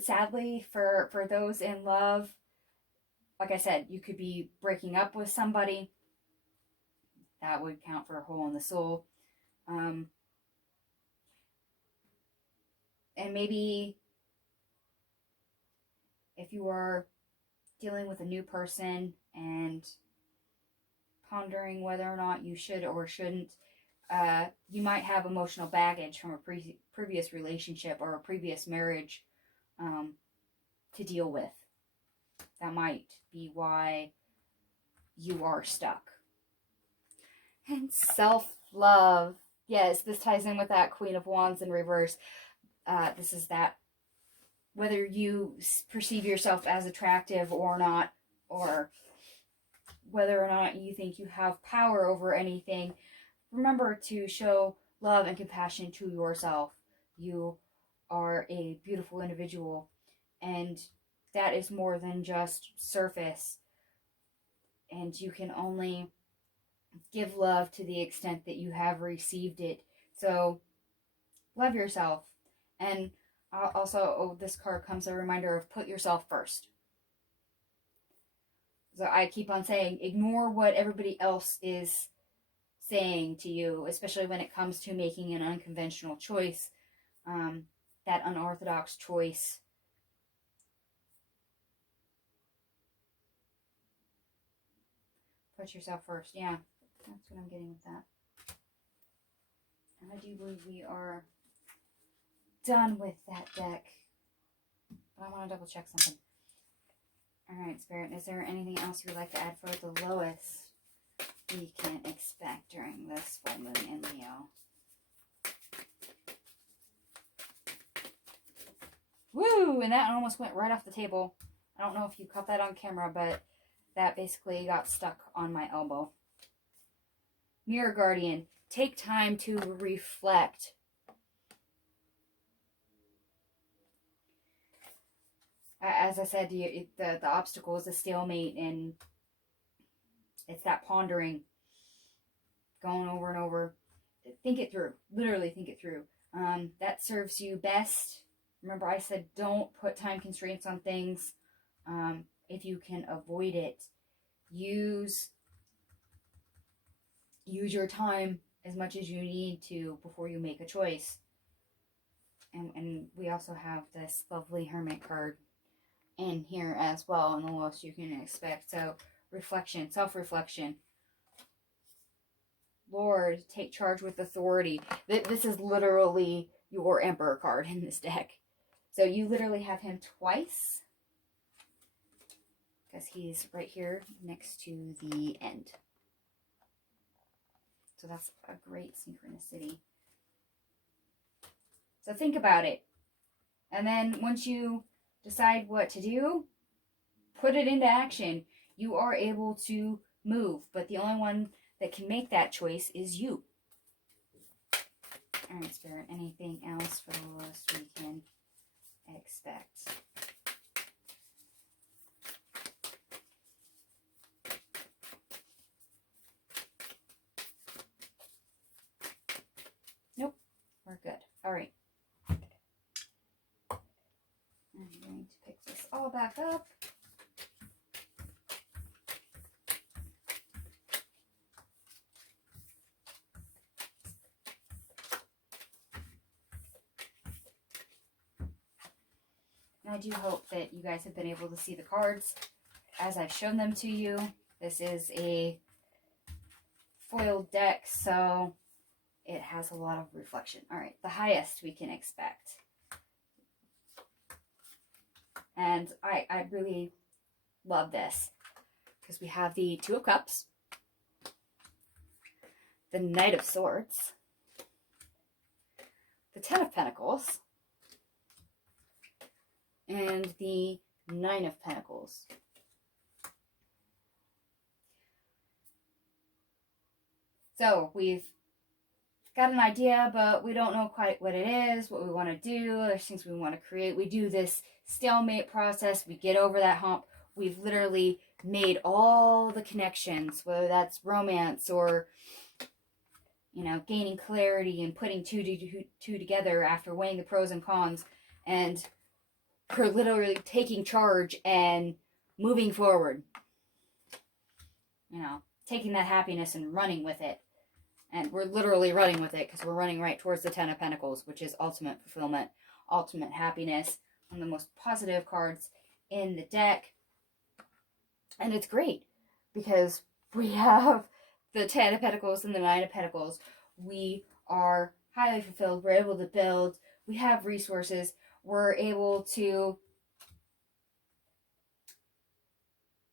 Sadly, for those in love, like I said, you could be breaking up with somebody. That would count for a hole in the soul. And maybe if you are dealing with a new person and pondering whether or not you should or shouldn't, you might have emotional baggage from a previous relationship or a previous marriage to deal with. That might be why you are stuck. And self-love. Yes, this ties in with that Queen of Wands in reverse. This is that whether you perceive yourself as attractive or not, or whether or not you think you have power over anything, remember to show love and compassion to yourself. You are a beautiful individual, and that is more than just surface. And you can only give love to the extent that you have received it. So love yourself. And also, this card comes a reminder of put yourself first. So I keep on saying, ignore what everybody else is saying to you, especially when it comes to making an unconventional choice, that unorthodox choice. Put yourself first. Yeah, that's what I'm getting with that. And I do believe we are done with that deck. But I want to double check something. Alright, Spirit, is there anything else you would like to add for the lowest we can expect during this full moon in Leo? Woo! And that almost went right off the table. I don't know if you caught that on camera, but that basically got stuck on my elbow. Mirror Guardian, take time to reflect. As I said, the obstacle is a stalemate, and it's that pondering, going over and over. Think it through. Literally think it through. That serves you best. Remember, I said don't put time constraints on things. If you can avoid it, use your time as much as you need to before you make a choice. And we also have this lovely Hermit card in here as well, and the lowest you can expect. So reflection, self-reflection. Lord, take charge with authority. This is literally your Emperor card in this deck. So you literally have him twice, because he's right here next to the end. So that's a great synchronicity. So think about it. And then once you decide what to do, put it into action. You are able to move, but the only one that can make that choice is you. All right, Spirit, anything else for the lowest we can expect? Nope, we're good. All right. I'm going to pick this all back up. And I do hope that you guys have been able to see the cards as I've shown them to you. This is a foiled deck, so it has a lot of reflection. All right, the highest we can expect. And I really love this because we have the Two of Cups, the Knight of Swords, the Ten of Pentacles, and the Nine of Pentacles. So we've got an idea, but we don't know quite what it is, what we want to do. There's things we want to create. We do this stalemate process. We get over that hump. We've literally made all the connections, whether that's romance or, you know, gaining clarity and putting two together after weighing the pros and cons. And we're literally taking charge and moving forward. You know, taking that happiness and running with it. And we're literally running with it because we're running right towards the Ten of Pentacles, which is ultimate fulfillment, ultimate happiness, one of the most positive cards in the deck. And it's great because we have the 10 of Pentacles and the 9 of Pentacles. We are highly fulfilled. We're able to build. We have resources. We're able to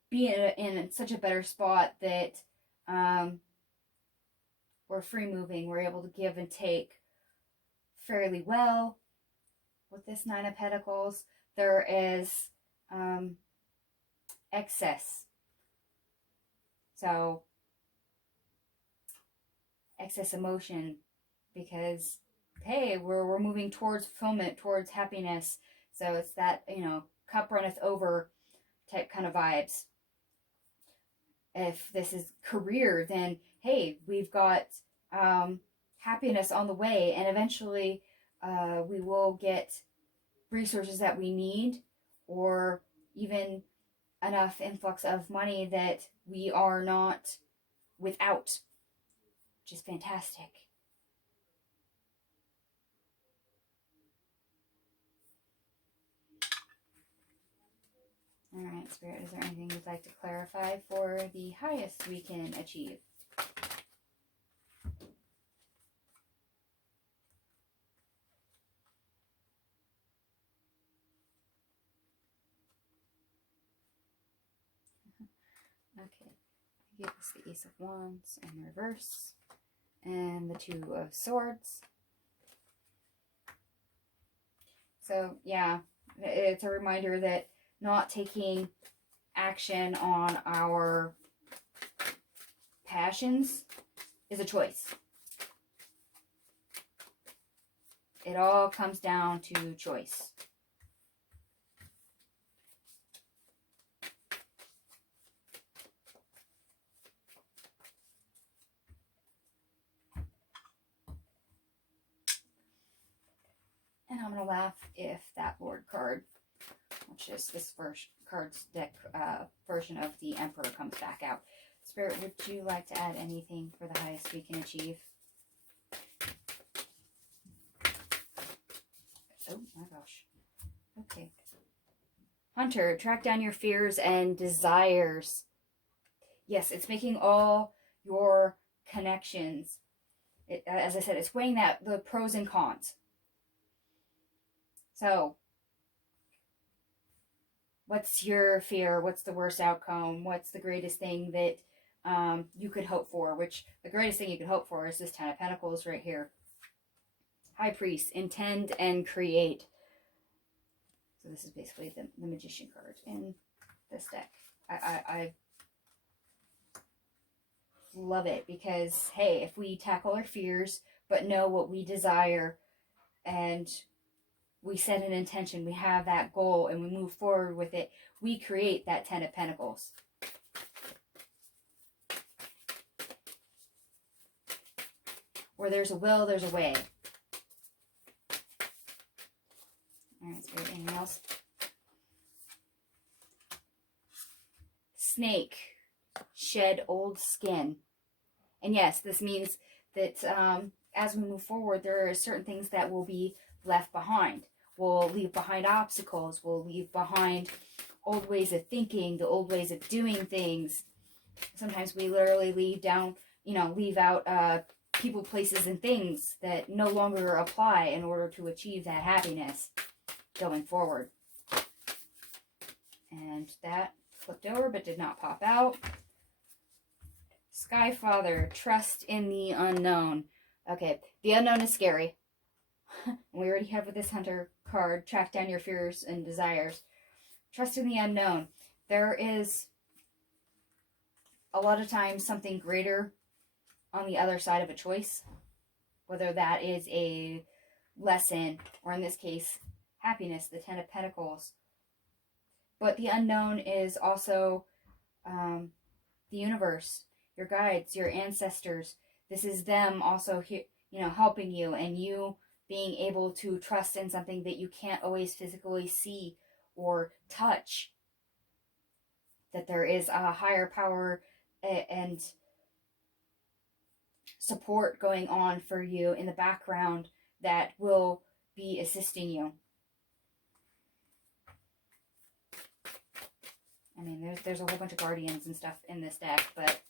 be in such a better spot that we're free moving. We're able to give and take fairly well. With this 9 of Pentacles, there is excess. So, excess emotion because, hey, we're moving towards fulfillment, towards happiness. So it's that, cup runneth over type kind of vibes. If this is career, then, hey, we've got happiness on the way, and eventually we will get resources that we need, or even enough influx of money that we are not without, which is fantastic. All right, Spirit, is there anything you'd like to clarify for the highest we can achieve? Okay, give us the Ace of Wands in reverse and the 2 of Swords. So, yeah, it's a reminder that not taking action on our passions is a choice. It all comes down to choice. And I'm going to laugh if that Lord card, which is this first card's deck version of the Emperor, comes back out. Spirit, would you like to add anything for the highest we can achieve? Oh my gosh. Okay. Hunter, track down your fears and desires. Yes, it's making all your connections. As I said, it's weighing the pros and cons. So, what's your fear? What's the worst outcome? What's the greatest thing that you could hope for? Which, the greatest thing you could hope for is this 10 of Pentacles right here. High Priest, intend and create. So this is basically the Magician card in this deck. I love it because, hey, if we tackle our fears but know what we desire and we set an intention, we have that goal, and we move forward with it, we create that 10 of Pentacles. Where there's a will, there's a way. All right, Spirit, anything else? Snake, shed old skin. And yes, this means that as we move forward, there are certain things that will be left behind. We'll leave behind obstacles. We'll leave behind old ways of thinking, the old ways of doing things. Sometimes we literally leave out people, places, and things that no longer apply in order to achieve that happiness going forward. And that flipped over but did not pop out. Sky Father, trust in the unknown. Okay, the unknown is scary. We already have with this Hunter card, track down your fears and desires. Trust in the unknown. There is a lot of times something greater on the other side of a choice, whether that is a lesson or, in this case, happiness, the 10 of Pentacles. But the unknown is also the universe, your guides, your ancestors. This is them also here, helping you, and you being able to trust in something that you can't always physically see or touch. That there is a higher power and support going on for you in the background that will be assisting you. I mean, there's a whole bunch of guardians and stuff in this deck, but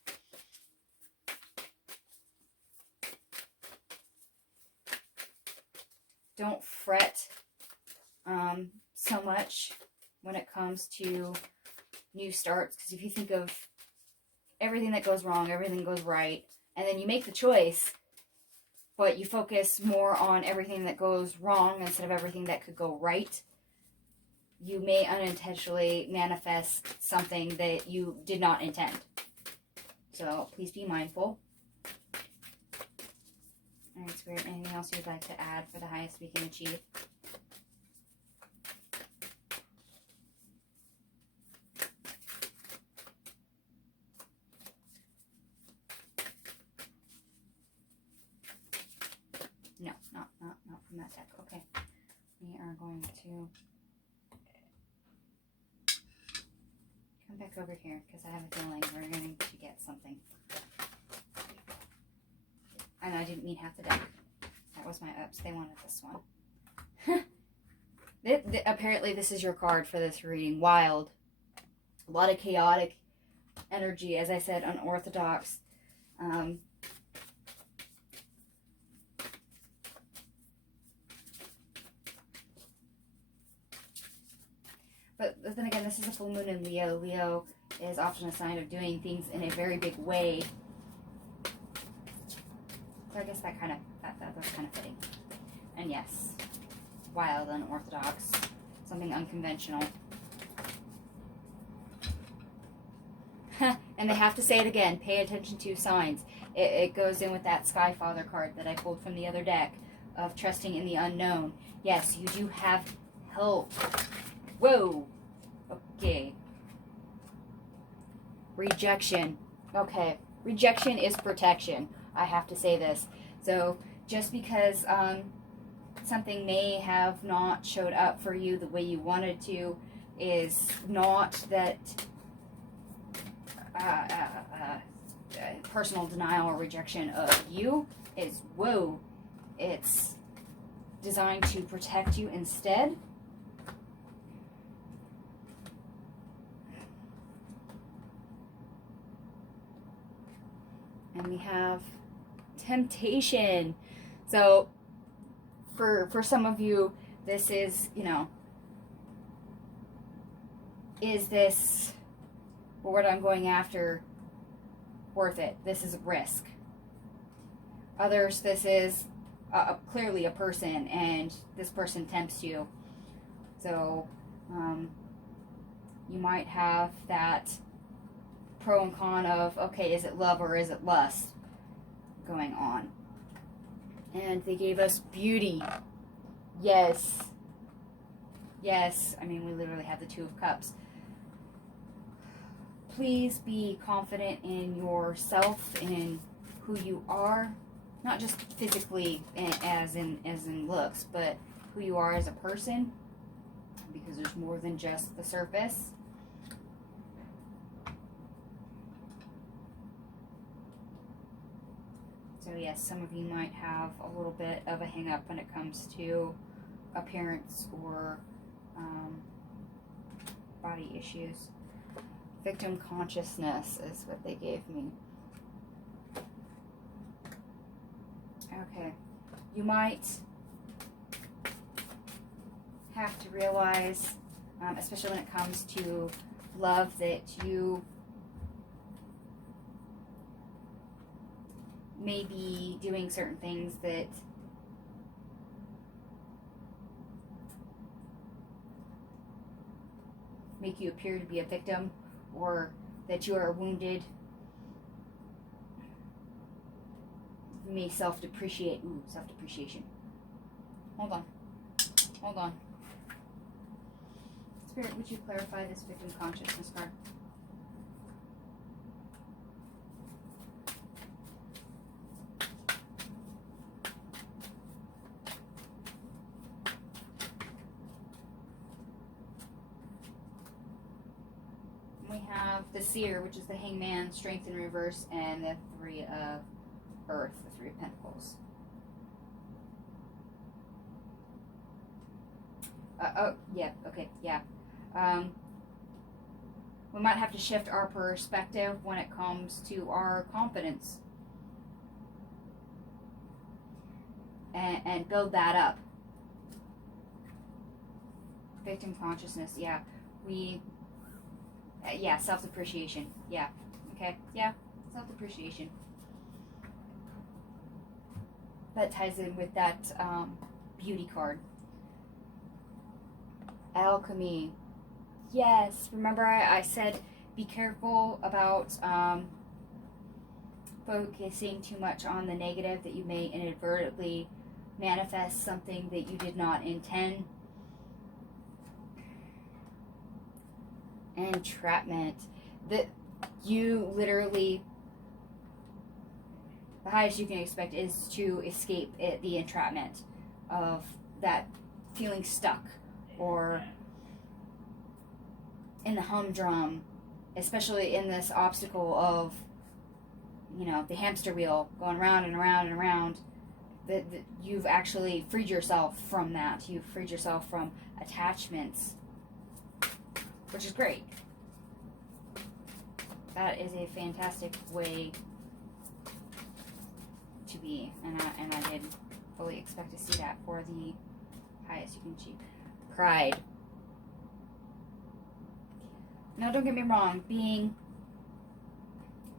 don't fret so much when it comes to new starts, because if you think of everything that goes wrong, everything goes right, and then you make the choice, but you focus more on everything that goes wrong instead of everything that could go right, you may unintentionally manifest something that you did not intend. So please be mindful. All right, Spirit, anything else you'd like to add for the highest we can achieve? No, not from that deck. Okay. We are going to come back over here because I have a feeling we're going to get something. And I didn't mean half the deck. That was my ups. They wanted this one. Apparently this is your card for this reading. Wild. A lot of chaotic energy. As I said, unorthodox. But then again, this is a full moon in Leo. Leo is often a sign of doing things in a very big way. So I guess that was kind of fitting. And yes, wild, unorthodox, something unconventional. And they have to say it again. Pay attention to signs. It goes in with that Sky Father card that I pulled from the other deck of trusting in the unknown. Yes, you do have help. Whoa. Okay. Rejection. Okay. Rejection is protection. I have to say this. So just because something may have not showed up for you the way you wanted to is not that personal denial or rejection of you. Is whoa. It's designed to protect you instead. And we have temptation. So for some of you, this is, is this what I'm going after worth it? This is a risk. Others, this is clearly a person, and this person tempts you. So you might have that pro and con of, okay, is it love or is it lust going on? And they gave us beauty. Yes. Yes. I mean, we literally have the Two of Cups. Please be confident in yourself, in who you are. Not just physically as in looks, but who you are as a person. Because there's more than just the surface. So yes, some of you might have a little bit of a hang up when it comes to appearance or body issues. Victim consciousness is what they gave me. Okay. You might have to realize, especially when it comes to love, that you may be doing certain things that make you appear to be a victim, or that you are wounded. You may self-depreciate. Ooh, self-depreciation. Hold on. Hold on. Spirit, would you clarify this victim consciousness card? We have the Seer, which is the Hangman, Strength in reverse, and the Three of Earth, the Three of Pentacles. Oh, yeah, okay, yeah. we might have to shift our perspective when it comes to our confidence and build that up. Victim consciousness, yeah. Yeah, self-depreciation, yeah. Okay, yeah, self-depreciation. That ties in with that beauty card. Alchemy. Yes, remember I said be careful about focusing too much on the negative, that you may inadvertently manifest something that you did not intend. Entrapment. That you literally, the highest you can expect is to escape the entrapment of that feeling stuck or in the humdrum, especially in this obstacle of, you know, the hamster wheel going round and around and around. That you've actually freed yourself from that. You've freed yourself from attachments, which is great. That is a fantastic way to be, and I did fully expect to see that for the highest you can achieve. Pride. Now, don't get me wrong, being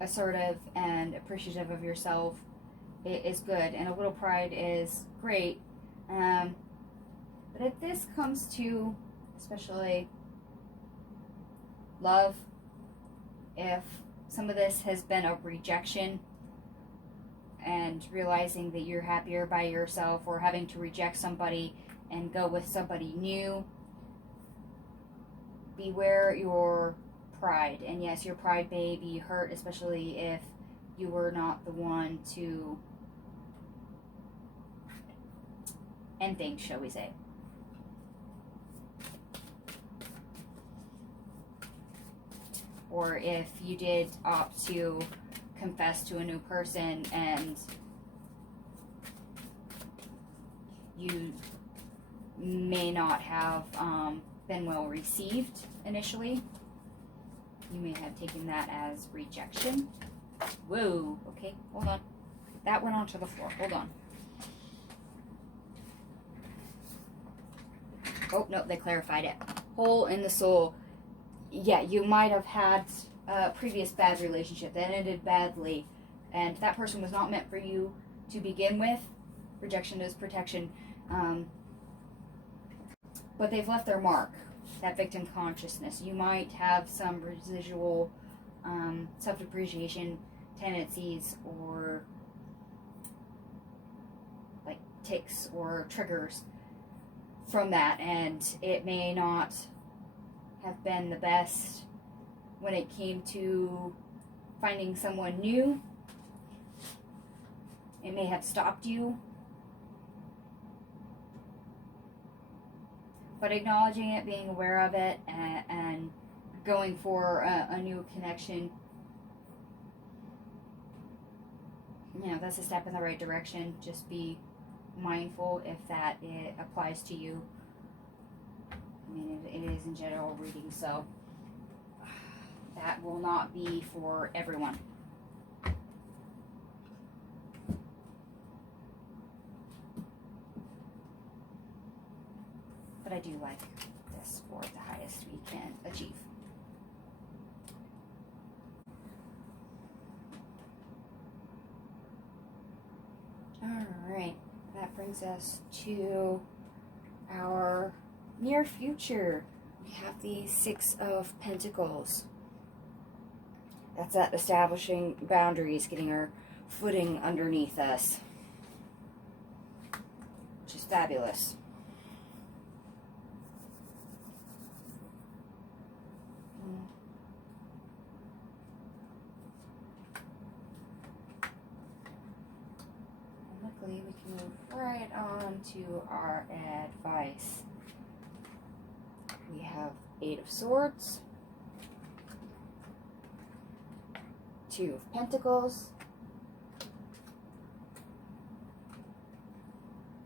assertive and appreciative of yourself is good, and a little pride is great. But if this comes to, especially love, if some of this has been a rejection and realizing that you're happier by yourself, or having to reject somebody and go with somebody new, beware your pride. And yes, your pride may be hurt, especially if you were not the one to end things, shall we say. Or if you did opt to confess to a new person and you may not have been well received initially. You may have taken that as rejection. Whoa, okay, hold on. That went onto the floor, hold on. Oh, no, they clarified it. Hole in the soul. Yeah, you might have had a previous bad relationship that ended badly, and that person was not meant for you to begin with. Rejection is protection. But they've left their mark, that victim consciousness. You might have some residual self-depreciation tendencies, or like tics or triggers from that, and it may not have been the best when it came to finding someone new. It may have stopped you. But acknowledging it, being aware of it, and going for a new connection, you know, that's a step in the right direction. Just be mindful if that it applies to you. I mean, it is in general reading, so that will not be for everyone. But I do like this for the highest we can achieve. Alright, that brings us to our near future. We have the Six of Pentacles. That's that establishing boundaries, getting our footing underneath us, which is fabulous. Luckily, we can move right on to our advice. We have Eight of Swords, Two of Pentacles,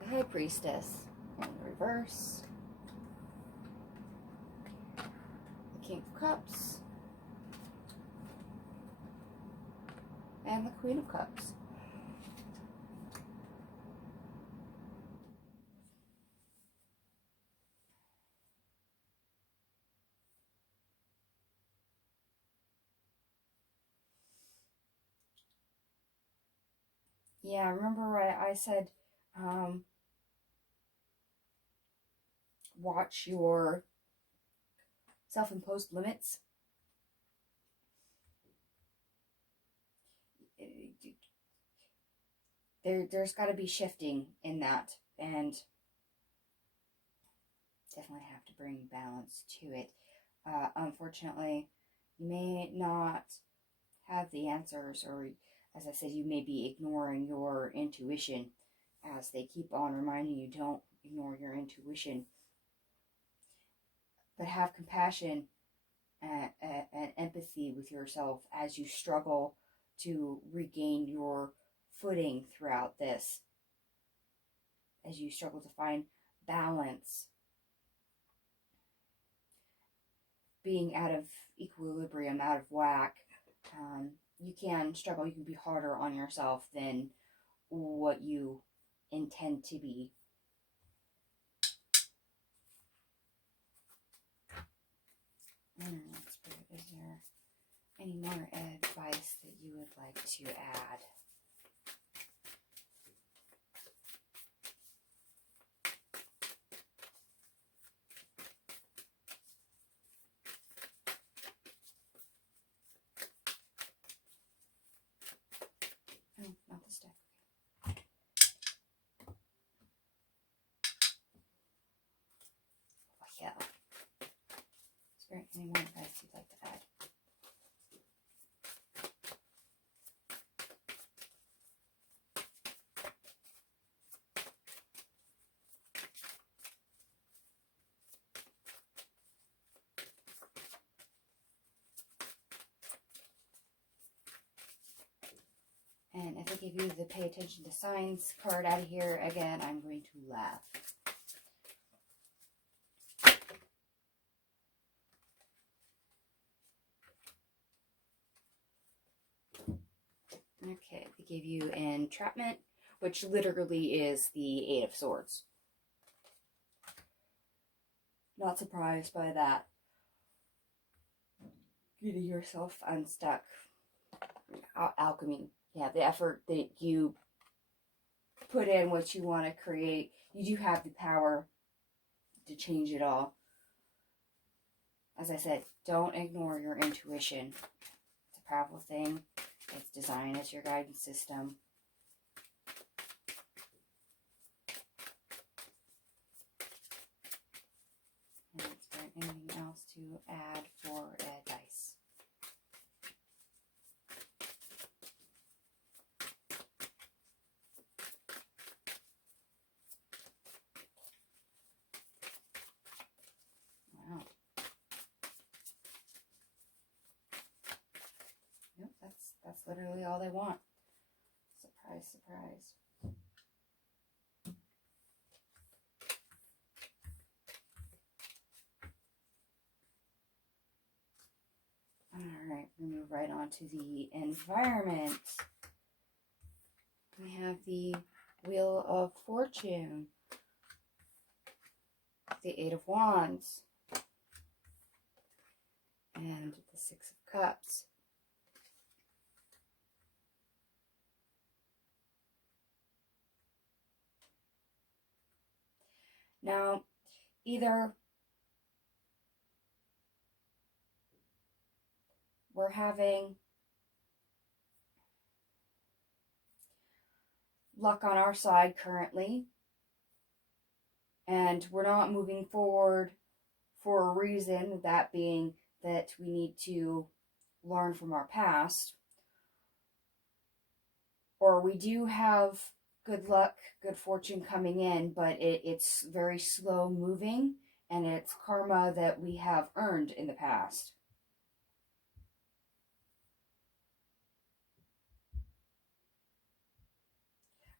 the High Priestess in reverse, the King of Cups, and the Queen of Cups. Yeah, remember I said, watch your self-imposed limits. There's got to be shifting in that, and definitely have to bring balance to it. Unfortunately, you may not have the answers, or as I said, you may be ignoring your intuition, as they keep on reminding you, don't ignore your intuition, but have compassion and empathy with yourself as you struggle to regain your footing throughout this, as you struggle to find balance, being out of equilibrium, out of whack. You can struggle, you can be harder on yourself than what you intend to be. Is there any more advice that you would like to add? Oh, not this deck. Oh, yeah. Is there any more advice you'd like to add? And if I give you the pay attention to signs card out of here, again, I'm going to laugh. Okay, they gave you Enchantment, which literally is the Eight of Swords. Not surprised by that. Getting yourself unstuck. Alchemy. Yeah, the effort that you put in, what you want to create, you do have the power to change it all. As I said, don't ignore your intuition. It's a powerful thing. It's designed as your guidance system. And is there anything else to add for advice? Wow. Nope, that's literally all they want. Surprise, surprise. Alright, we move right on to the environment. We have the Wheel of Fortune, the Eight of Wands, and the Six of Cups. Now, either we're having luck on our side currently, and we're not moving forward for a reason, that being that we need to learn from our past, or we do have good luck, good fortune coming in, but it's very slow moving, and it's karma that we have earned in the past.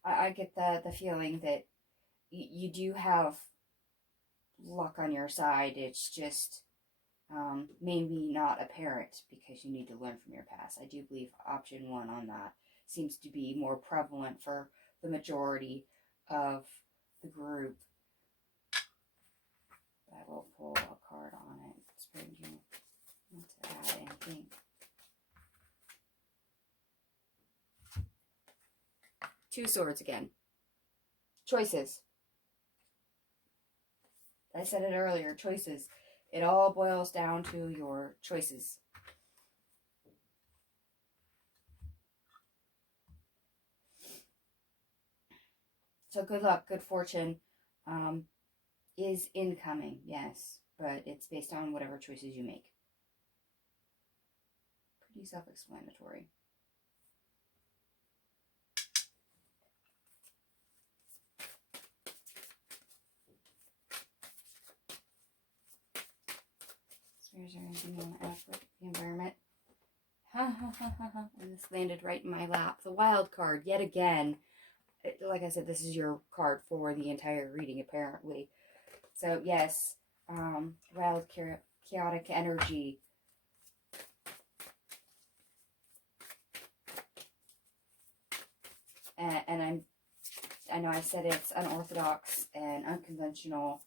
I get the feeling that you do have luck on your side. It's just maybe not apparent because you need to learn from your past. I do believe option 1 on that seems to be more prevalent for the majority of the group. But I will pull a card on it. Spring, do you want to add anything? Two swords again. Choices. I said it earlier, choices. It all boils down to your choices. So good luck, good fortune is incoming, yes, but it's based on whatever choices you make. Pretty self-explanatory. Is there anything you want to add for the environment? And this landed right in my lap. The wild card, yet again. Like I said, this is your card for the entire reading, apparently. So, yes, wild, chaotic energy. And I know I said it's unorthodox and unconventional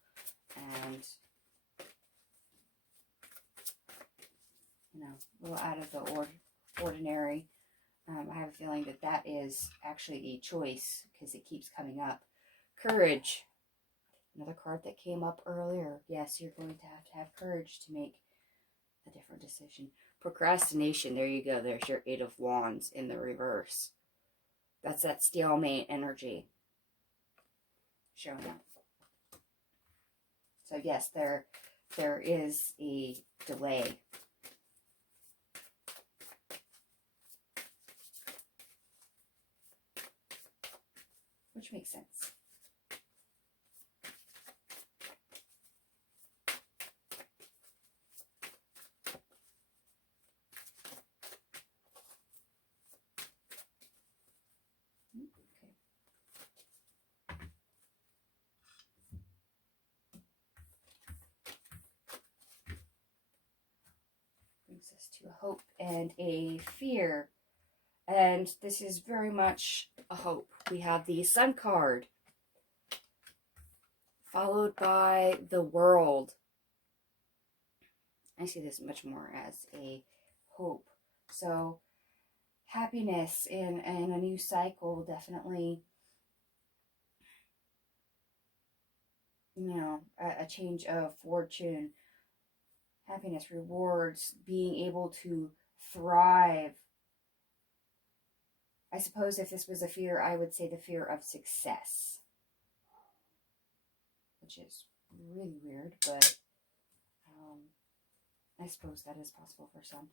and, you know, a little out of the ordinary. I have a feeling that that is actually a choice because it keeps coming up. Courage. Another card that came up earlier. Yes, you're going to have courage to make a different decision. Procrastination. There you go. There's your 8 of Wands in the reverse. That's that stalemate energy showing up. So yes, there is a delay. Which makes sense. Brings us to a hope and a fear. And this is very much a hope. We have the Sun card, followed by the World. I see this much more as a hope. So, happiness in a new cycle, definitely, you know, a change of fortune. Happiness, rewards, being able to thrive. I suppose if this was a fear, I would say the fear of success. Which is really weird, but I suppose that is possible for some.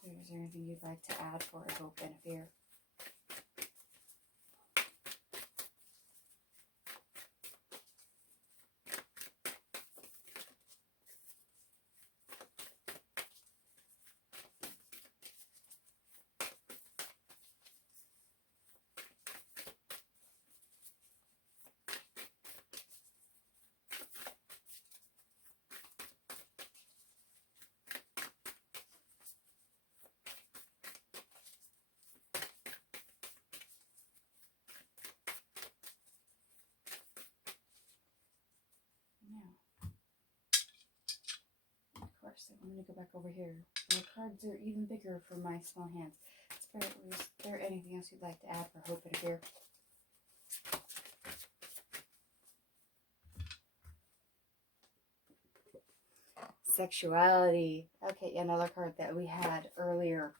So is there anything you'd like to add for a hope and a fear? I'm going to go back over here. The cards are even bigger for my small hands. Is there anything else you'd like to add for hope and fear? Sexuality. Okay, another card that we had earlier.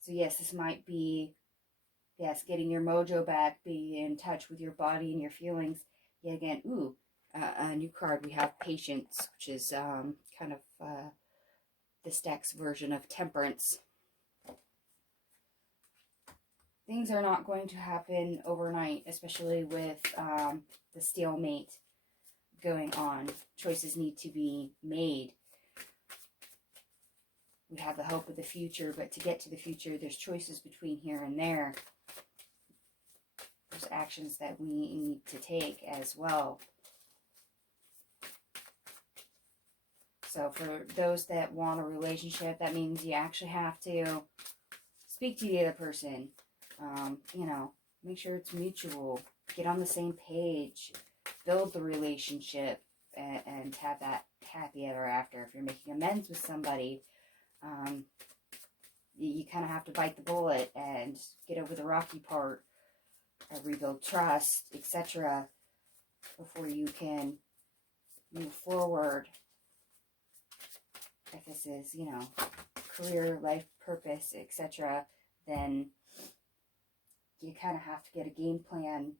So yes, this might be, yes, getting your mojo back, being in touch with your body and your feelings. Yet again, a new card. We have Patience, which is kind of this deck's version of Temperance. Things are not going to happen overnight, especially with the stalemate going on. Choices need to be made. We have the hope of the future, but to get to the future, there's choices between here and there. There's actions that we need to take as well. So for those that want a relationship, that means you actually have to speak to the other person. You know, make sure it's mutual. Get on the same page. Build the relationship and have that happy ever after. If you're making amends with somebody, you kind of have to bite the bullet and get over the rocky part, rebuild trust, etc. before you can move forward. If this is, you know, career, life purpose, etc., then you kind of have to get a game plan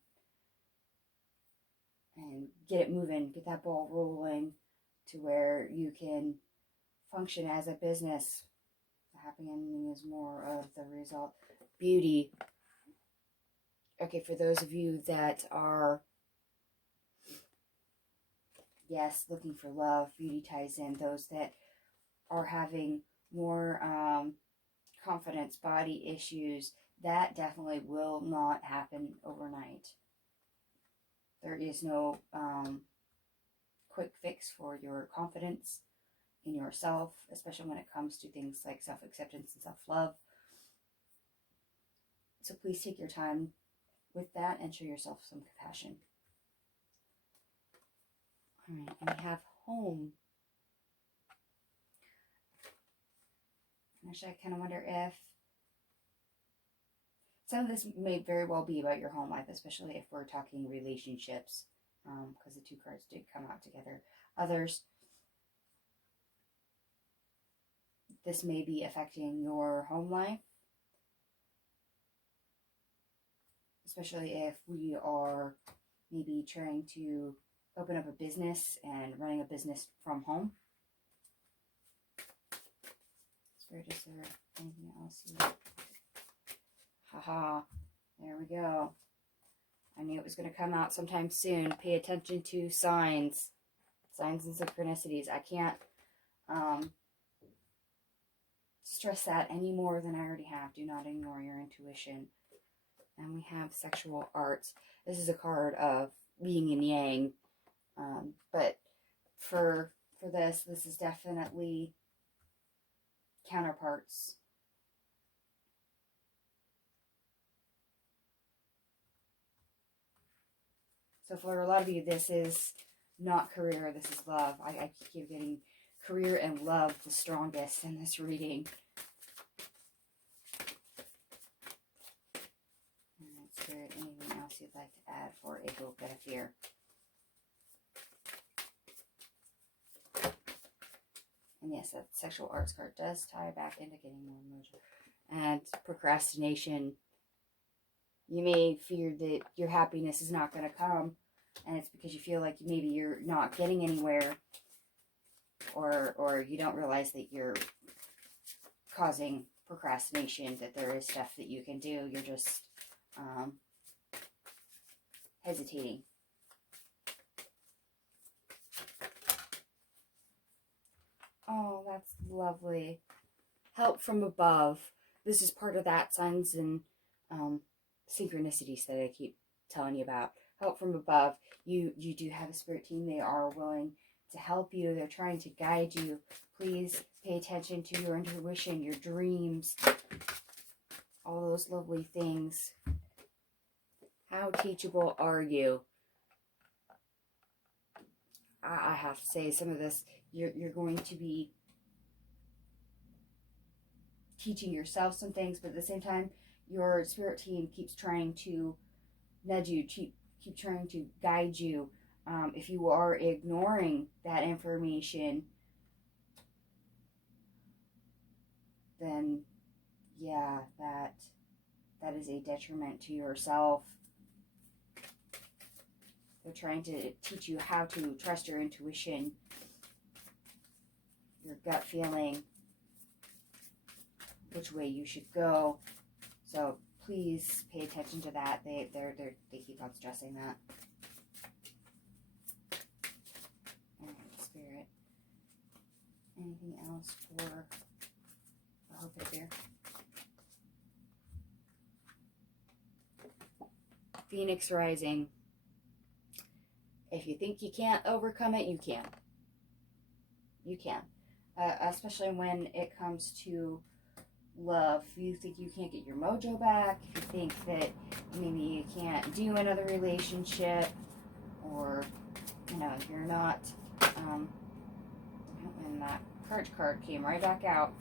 and get it moving, get that ball rolling to where you can function as a business. The happy ending is more of the result. Beauty. Okay, for those of you that are, yes, looking for love, beauty ties in. Those that are having more confidence, body issues, that definitely will not happen overnight. There is no quick fix for your confidence in yourself, especially when it comes to things like self-acceptance and self-love. So please take your time with that and show yourself some compassion. All right, and we have home. Actually, I kind of wonder if some of this may very well be about your home life, especially if we're talking relationships, because the two cards did come out together. Others, this may be affecting your home life, especially if we are maybe trying to open up a business and running a business from home. Spirit, is there anything else? Haha, there we go. I knew it was going to come out sometime soon. Pay attention to signs and synchronicities. I can't stress that any more than I already have. Do not ignore your intuition. And we have sexual arts. This is a card of yin and yang. But for this is definitely counterparts. So for a lot of you, this is not career, this is love. I keep getting career and love the strongest in this reading. Alright, Spirit, anything else you'd like to add for a hope and a fear? And yes, that sexual arts card does tie back into getting more mojo. And procrastination. You may fear that your happiness is not going to come, and it's because you feel like maybe you're not getting anywhere, or you don't realize that you're causing procrastination, that there is stuff that you can do. You're just hesitating. Oh, that's lovely. Help from above. This is part of that signs and synchronicities that I keep telling you about. Help from above. You do have a spirit team. They are willing to help you. They're trying to guide you. Please pay attention to your intuition, your dreams, all those lovely things. How teachable are you? I have to say, some of this, you're going to be teaching yourself some things, but at the same time, your spirit team keeps trying to nudge you, keep trying to guide you. If you are ignoring that information, then yeah, that is a detriment to yourself. They're trying to teach you how to trust your intuition, your gut feeling, which way you should go. So please pay attention to that. They keep on stressing that. All right, Spirit. Anything else for the hope and fear? Phoenix rising. If you think you can't overcome it, you can. You can. Especially when it comes to love. If you think you can't get your mojo back, if you think that maybe you can't do another relationship, or, you know, you're not, and that courage card came right back out.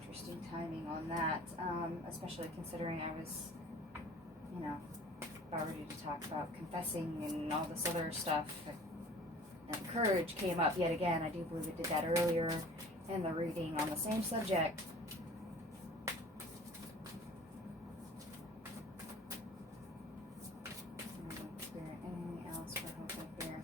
Interesting timing on that, especially considering I was, you know, about ready to talk about confessing and all this other stuff. And courage came up yet again. I do believe it did that earlier in the reading on the same subject. Anything else for hope up here?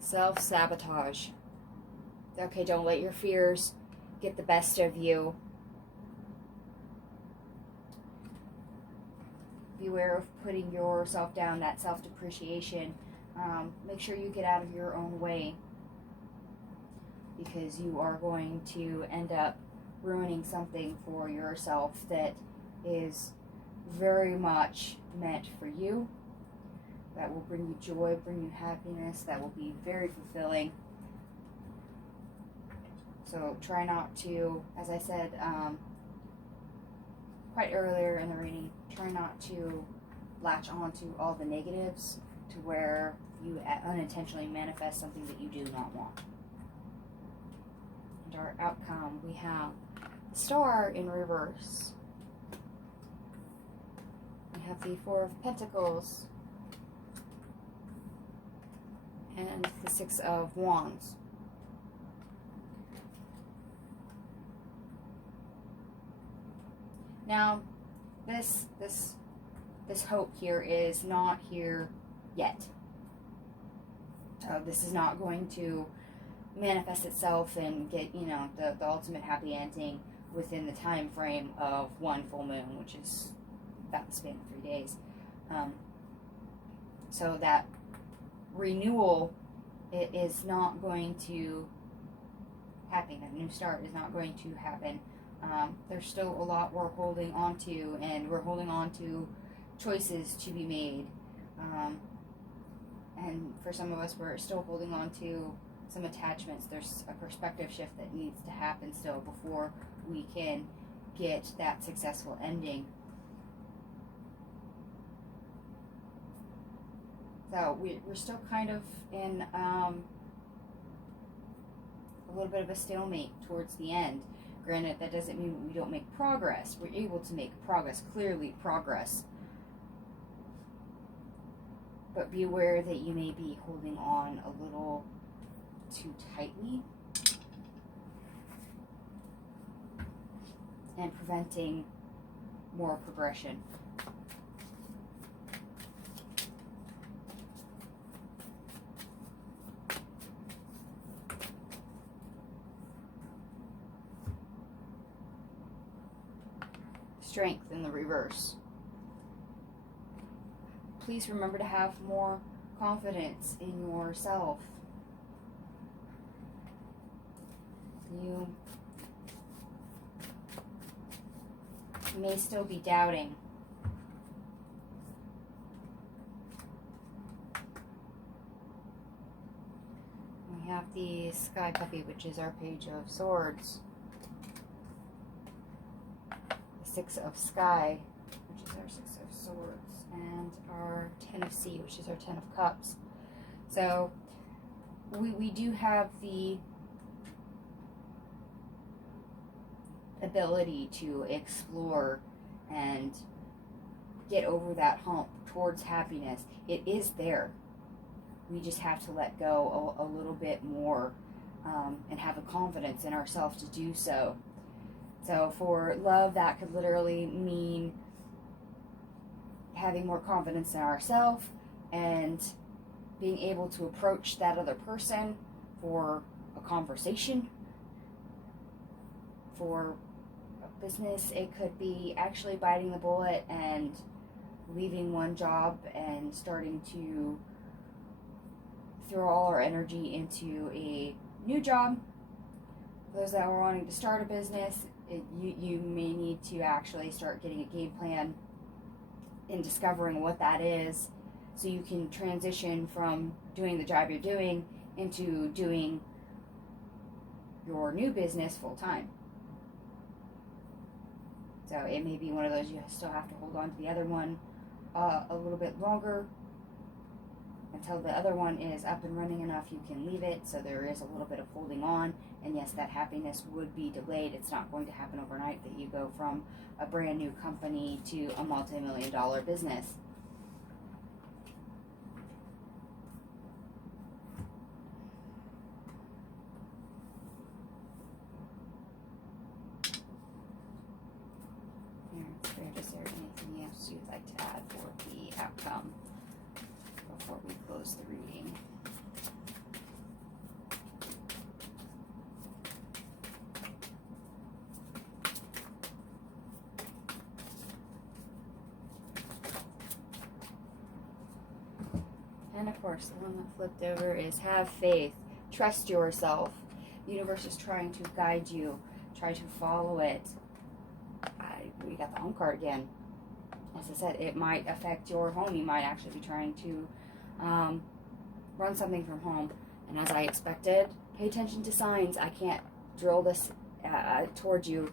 Self-sabotage. Okay, don't let your fears get the best of you. Beware of putting yourself down, that self-depreciation. Make sure you get out of your own way, because you are going to end up ruining something for yourself that is very much meant for you, that will bring you joy, bring you happiness, that will be very fulfilling. So try not to, as I said quite earlier in the reading, try not to latch on to all the negatives to where you unintentionally manifest something that you do not want. And our outcome, we have the Star in reverse. We have the Four of Pentacles and the Six of Wands. Now, this hope here is not here yet. This is not going to manifest itself and get, you know, the ultimate happy ending within the time frame of one full moon, which is about the span of 3 days. So that renewal, it is not going to happen. A new start is not going to happen. There's still a lot we're holding on to, and we're holding on to choices to be made. And for some of us, we're still holding on to some attachments. There's a perspective shift that needs to happen still before we can get that successful ending. So we're still kind of in a little bit of a stalemate towards the end. Granted, that doesn't mean we don't make progress. We're able to make progress, clearly progress. But be aware that you may be holding on a little too tightly and preventing more progression. Strength in the reverse. Please remember to have more confidence in yourself. You may still be doubting. We have the Sky Puppy, which is our Page of Swords. Six of Sky, which is our Six of Swords, and our Ten of Sea, which is our Ten of Cups. So we do have the ability to explore and get over that hump towards happiness. It is there. We just have to let go a little bit more and have a confidence in ourselves to do so. So for love, that could literally mean having more confidence in ourselves and being able to approach that other person for a conversation. For a business, it could be actually biting the bullet and leaving one job and starting to throw all our energy into a new job. For those that are wanting to start a business, you may need to actually start getting a game plan and discovering what that is, so you can transition from doing the job you're doing into doing your new business full time. So it may be one of those you still have to hold on to the other one a little bit longer until the other one is up and running enough you can leave it. So there is a little bit of holding on, and yes, that happiness would be delayed. It's not going to happen overnight that you go from a brand new company to a multi-million-dollar business. Is there anything else you'd like to add for the outcome before we close the reading? And of course, the one that flipped over is have faith. Trust yourself. The universe is trying to guide you. Try to follow it. We got the home card again. As I said, it might affect your home. You might actually be trying to run something from home. And as I expected, pay attention to signs. I can't drill this towards you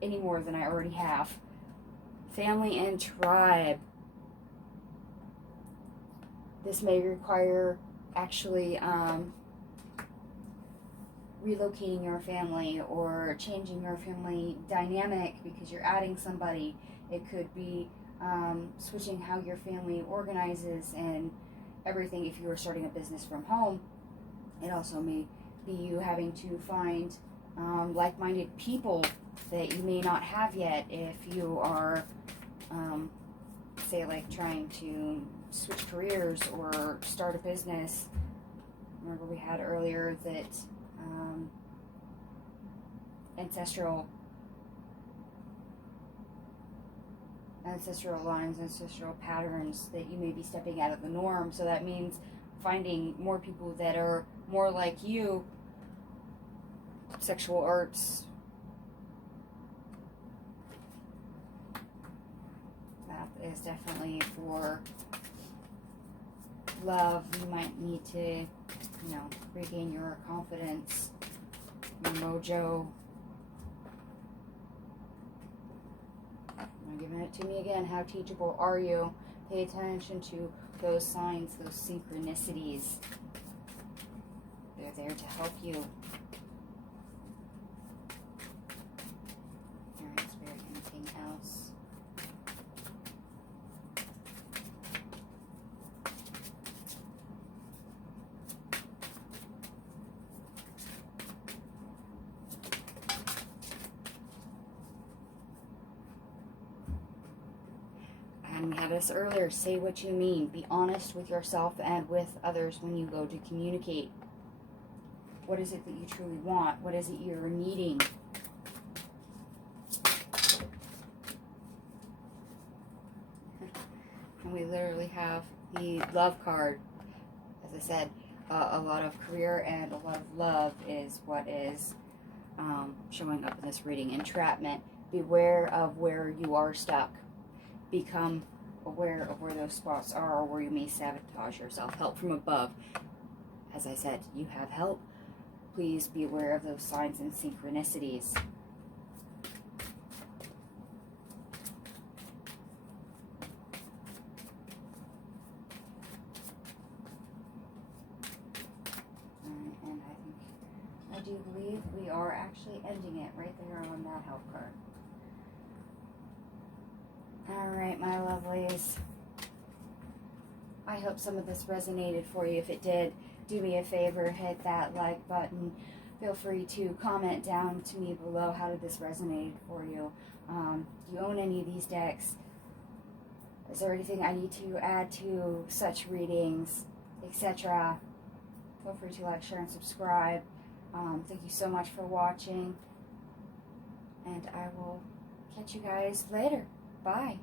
any more than I already have. Family and tribe. This may require actually relocating your family or changing your family dynamic because you're adding somebody. It could be switching how your family organizes and everything if you were starting a business from home. It also may be you having to find like-minded people that you may not have yet if you are, say, like trying to switch careers or start a business. Remember we had earlier that ancestral lines, ancestral patterns, that you may be stepping out of the norm. So that means finding more people that are more like you. Sexual arts. That is definitely for love. You might need to, regain your confidence, your mojo. You're giving it to me again. How teachable are you? Pay attention to those signs, those synchronicities. They're there to help you. Alright, Spirit, anything else? We had this earlier. Say what you mean. Be honest with yourself and with others when you go to communicate. What is it that you truly want? What is it you're needing? And we literally have the love card. As I said, a lot of career and a lot of love is what is showing up in this reading. Entrapment. Beware of where you are stuck. Become aware of where those spots are or where you may sabotage yourself. Help from above. As I said, you have help. Please be aware of those signs and synchronicities. And I do believe we are actually ending it right there on that help card. Alright, my lovelies. I hope some of this resonated for you. If it did, do me a favor, hit that like button. Feel free to comment down to me below. How did this resonate for you? Do you own any of these decks? Is there anything I need to add to such readings, etc.? Feel free to like, share, and subscribe. Thank you so much for watching. And I will catch you guys later. Bye.